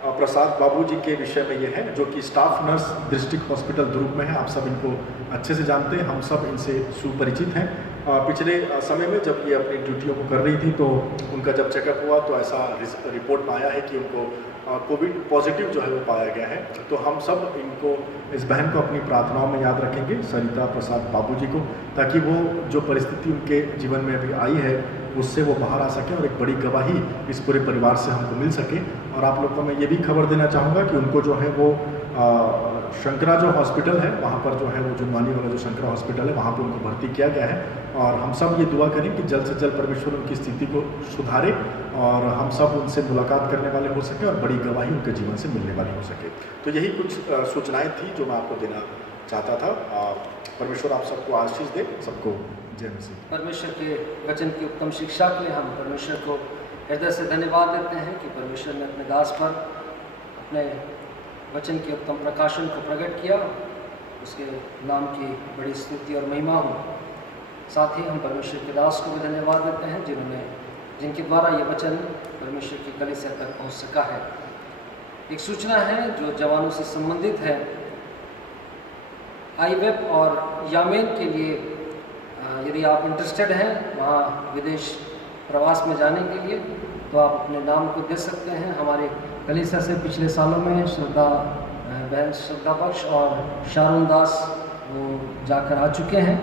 प्रसाद बाबू जी के विषय में ये है, जो कि स्टाफ नर्स डिस्ट्रिक्ट हॉस्पिटल दुर्ग में है। आप सब इनको अच्छे से जानते हैं, हम सब इनसे सुपरिचित हैं। पिछले समय में जब ये अपनी ड्यूटियों को कर रही थी तो उनका जब चेकअप हुआ तो ऐसा रिपोर्ट में आया है कि उनको कोविड पॉजिटिव जो है वो पाया गया है। तो हम सब इनको, इस बहन को अपनी प्रार्थनाओं में याद रखेंगे, सरिता प्रसाद बाबू जी को, ताकि वो जो परिस्थिति उनके जीवन में अभी आई है उससे वो बाहर आ सके और एक बड़ी गवाही इस पूरे परिवार से हमको मिल सके। और आप लोगों को मैं ये भी खबर देना चाहूँगा कि उनको जो है वो शंकरा जो हॉस्पिटल है वहाँ पर जो है वो जुनवानी वाला जो शंकरा हॉस्पिटल है वहाँ पर उनको भर्ती किया गया है। और हम सब ये दुआ करें कि जल्द से जल्द परमेश्वर उनकी स्थिति को सुधारे और हम सब उनसे मुलाकात करने वाले हो सके और बड़ी गवाही उनके जीवन से मिलने वाली हो सके। तो यही कुछ सूचनाएं थी जो मैं आपको देना चाहता था। परमेश्वर आप सबको आशीष दे, सबको जय मसीह। परमेश्वर के वचन की उत्तम शिक्षा के लिए हम परमेश्वर को हृदय से धन्यवाद देते हैं कि परमेश्वर ने अपने दास पर अपने वचन के उत्तम प्रकाशन को प्रकट किया। उसके नाम की बड़ी स्तुति और महिमा हो। साथ ही हम परमेश्वर के दास को भी धन्यवाद देते हैं जिनके द्वारा ये वचन परमेश्वर की कलीसिया तक पहुंच सका है। एक सूचना है जो जवानों से संबंधित है। आईवेप और यामेन के लिए यदि आप इंटरेस्टेड हैं वहाँ विदेश प्रवास में जाने के लिए, तो आप अपने नाम को दे सकते हैं। हमारे कलीसिया से पिछले सालों में बहन श्रद्धा बख्श और शारून दास वो जाकर आ चुके हैं।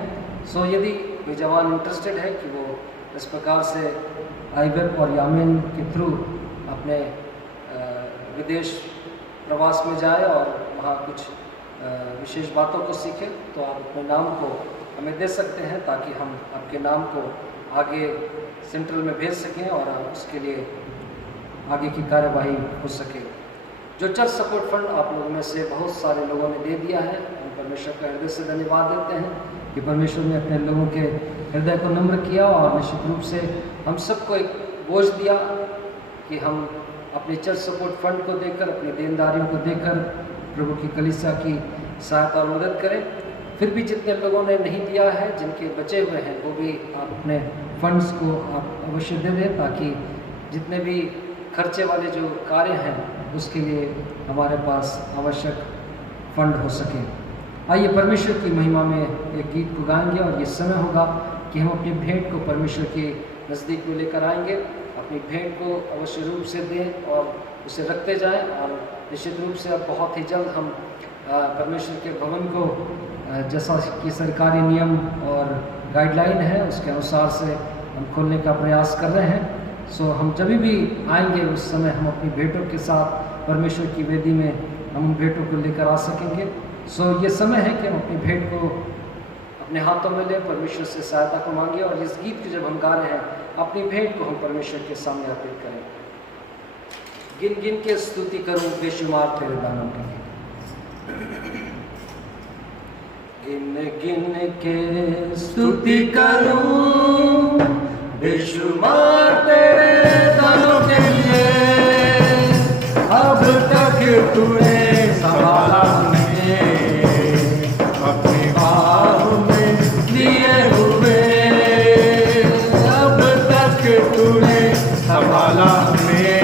सो यदि कोई जवान इंटरेस्टेड है कि वो इस प्रकार से आईवेप और यामेन के थ्रू अपने विदेश प्रवास में जाए और वहाँ कुछ विशेष बातों को सीखे, तो आप अपने नाम को हमें दे सकते हैं ताकि हम आपके नाम को आगे सेंट्रल में भेज सकें और उसके लिए आगे की कार्यवाही हो सके। जो चर्च सपोर्ट फंड आप लोगों में से बहुत सारे लोगों ने दे दिया है, हम परमेश्वर का हृदय से धन्यवाद देते हैं कि परमेश्वर ने अपने लोगों के हृदय को नम्र किया और निश्चित रूप से हम सबको एक बोझ दिया कि हम अपने चर्च सपोर्ट फंड को देकर, अपनी देनदारियों को देकर प्रभु की कलीसिया की सहायता और मदद करें। फिर भी जितने लोगों ने नहीं दिया है, जिनके बचे हुए हैं, वो भी आप अपने फंड्स को आप अवश्य दे दें ताकि जितने भी खर्चे वाले जो कार्य हैं उसके लिए हमारे पास आवश्यक फंड हो सके। आइए परमेश्वर की महिमा में एक गीत को गाएंगे और ये समय होगा कि हम अपनी भेंट को परमेश्वर के नज़दीक में लेकर आएंगे। अपनी भेंट को अवश्य रूप से दें और उसे रखते जाएं और निश्चित रूप से अब बहुत ही जल्द हम परमेश्वर के भवन को जैसा कि सरकारी नियम और गाइडलाइन है उसके अनुसार से हम खोलने का प्रयास कर रहे हैं। सो हम जब भी आएंगे उस समय हम अपनी भेंटों के साथ परमेश्वर की वेदी में हम भेंटों को लेकर आ सकेंगे। सो ये समय है कि हम अपनी भेंट को अपने हाथों में लें, परमेश्वर से सहायता को मांगे और इस गीत को जब हम गा रहे हैं अपनी भेंट को हम परमेश्वर के सामने अर्पित करें। गिन गिन के स्तुति करूं बेशुमार तेरे दानों की, गिन गिन के स्तुति करूं बेशुमार तेरे दानों के लिए। अब तक तूने संभाला हमें अपनी बाहों में लिए हुए। अब तक तूने संभाला हमें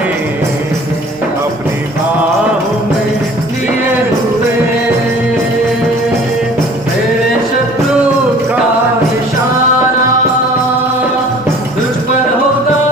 अपनी बाहों में लिए हुए। तेरे शत्रु का निशाना तुझ पर होगा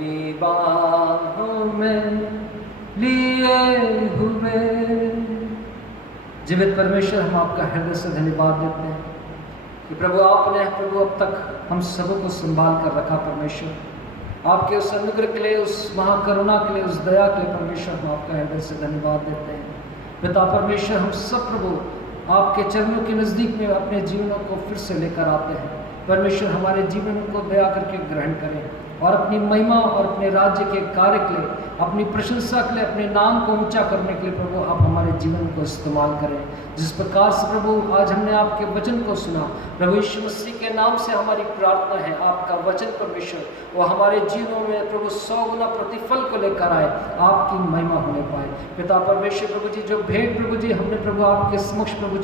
अपनी बाहों में लिए हुए। जीवित परमेश्वर, हम आपका हृदय से धन्यवाद देते हैं कि प्रभु आपने प्रभु अब तक हम सबों को संभाल कर रखा। परमेश्वर, आपके उस अनुग्रह के लिए, उस महाकरुणा के लिए, उस दया के लिए परमेश्वर हम आपका हृदय से धन्यवाद देते हैं। पिता परमेश्वर, हम सब प्रभु आपके चरणों के नज़दीक में अपने जीवनों को फिर से लेकर आते हैं। परमेश्वर, हमारे जीवनों को दया करके ग्रहण करें और अपनी महिमा और अपने राज्य के कार्य के लिए, अपनी प्रशंसा के लिए, अपने नाम को ऊंचा करने के लिए प्रभु आप हमारे जीवन को इस्तेमाल करें। जिस प्रकार से प्रभु आज हमने आपके वचन को सुना, प्रभु यीशु मसीह के नाम से हमारी प्रार्थना है, आपका वचन परमेश्वर वो हमारे जीवनों में प्रभु 100 गुना प्रतिफल को लेकर आए, आपकी महिमा होने पाए। पिता परमेश्वर प्रभु जी, जो भेंट प्रभु जी हमने प्रभु आपके समक्ष प्रभु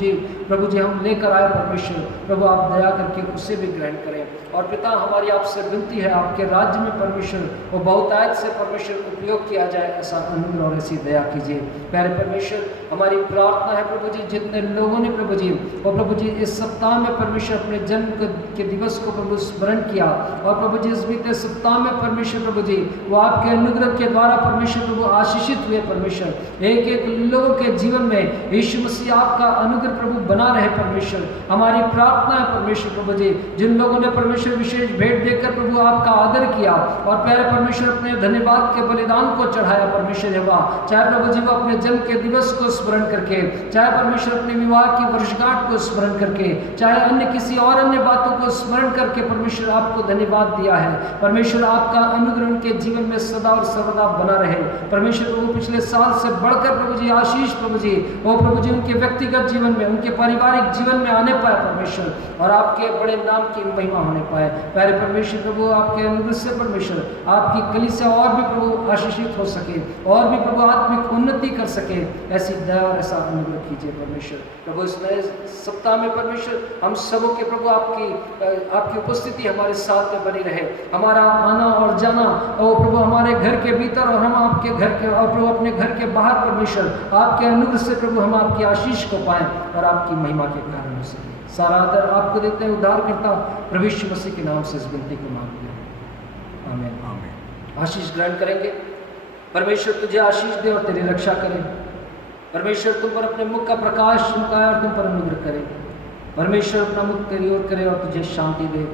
जी हम लेकर आए परमेश्वर, प्रभु आप दया करके उसे भी ग्रहण करें। और पिता, हमारी आपसे विनती है, आपके राज्य में परमेश्वर वो बहुतायत से परमेश्वर उपयोग किया जाए, ऐसा अनुग्रह और ऐसी दया कीजिए। प्यारे परमेश्वर, हमारी प्रार्थना है प्रभु जी, जितने लोगों ने प्रभु जी और प्रभु जी इस सप्ताह में परमेश्वर अपने जन्म के दिवस को प्रभु स्मरण किया, और प्रभु जी इस बीते सप्ताह में परमेश्वर प्रभु जी वो आपके अनुग्रह के द्वारा परमेश्वर प्रभु आशीषित हुए। परमेश्वर, एक एक लोगों के जीवन में यीशु मसीह आपका अनुग्रह प्रभु बना रहे। परमेश्वर, हमारी प्रार्थना है परमेश्वर प्रभु जी, जिन लोगों ने परमेश्वर विशेष भेंट देकर प्रभु आपका आदर किया और प्यारे परमेश्वर अपने धन्यवाद के बलिदान को चढ़ाया परमेश्वर यहोवा, चाहे प्रभु जी वो अपने जन्म के दिवस को स्मरण करके, चाहे परमेश्वर अपने विवाह की वर्षगांठ को स्मरण करके, चाहे अन्य किसी और अन्य बातों को स्मरण करके परमेश्वर आपको धन्यवाद दिया है। परमेश्वर, आपका अनुग्रह उनके जीवन में सदा और सर्वदा बना रहे। परमेश्वर प्रभु, पिछले साल से बढ़कर प्रभु जी आशीष प्रभु जी वो प्रभु जी उनके व्यक्तिगत जीवन में, उनके पारिवारिक जीवन में आने पाए परमेश्वर, और आपके बड़े नाम की महिमा होने पाए। प्यारे परमेश्वर प्रभु, आपके अनुग्रह से परमेश्वर आपकी कलीसिया और भी प्रभु आशीषित हो सके, और भी प्रभु आत्मिक उन्नति कर सके, ऐसी दया और ऐसा अनुग्रह कीजिए परमेश्वर। प्रभु, इस नए सप्ताह में परमेश्वर हम सबों के प्रभु आपकी उपस्थिति हमारे साथ में बनी रहे। हमारा आना और जाना और प्रभु हमारे घर के भीतर और हम आपके घर के और प्रभु अपने घर के बाहर परमेश्वर आपके अनुग्रह से प्रभु हम आपकी आशीष को पाएं और आपकी महिमा के कारण हो सके। सारा आदर आपको देते हैं, उद्धार करता प्रभु यीशु मसीह के नाम से इस विनती को मांगते हैं, आमीन। आमीन। आशीष ग्रहण करेंगे। परमेश्वर तुझे आशीष दे और तेरी रक्षा करे। परमेश्वर तुम पर अपने मुख का प्रकाश चमकाए और तुम पर अनुग्रह करे। परमेश्वर अपना मुख तेरी ओर करे और तुझे शांति दे।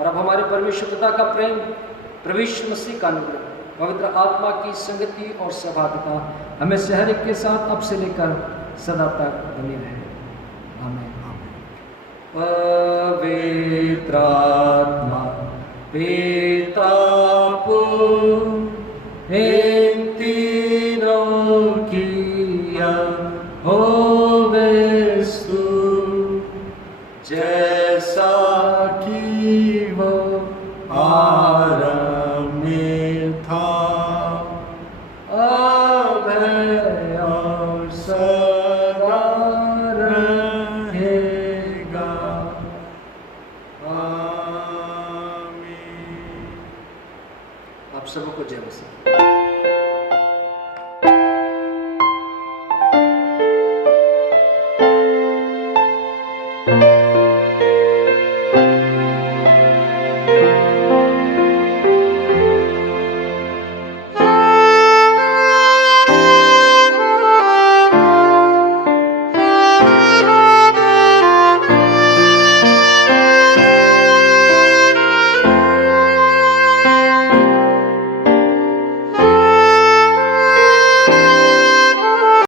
और अब हमारे परमेश्वर पिता का प्रेम, प्रभु यीशु मसीह का अनुग्रह, पवित्र आत्मा की संगति और सहभागिता हमें से हर एक के साथ अब से लेकर सदा तक बनी रहे, आमीन। पवित्र आत्मा पिता पुत्र इन तीनों किया होवे स्तुति, जैसा कि वो आरंभ में था, अब है और सदा रहेगा, आमीन। आप सबको जय मसीह।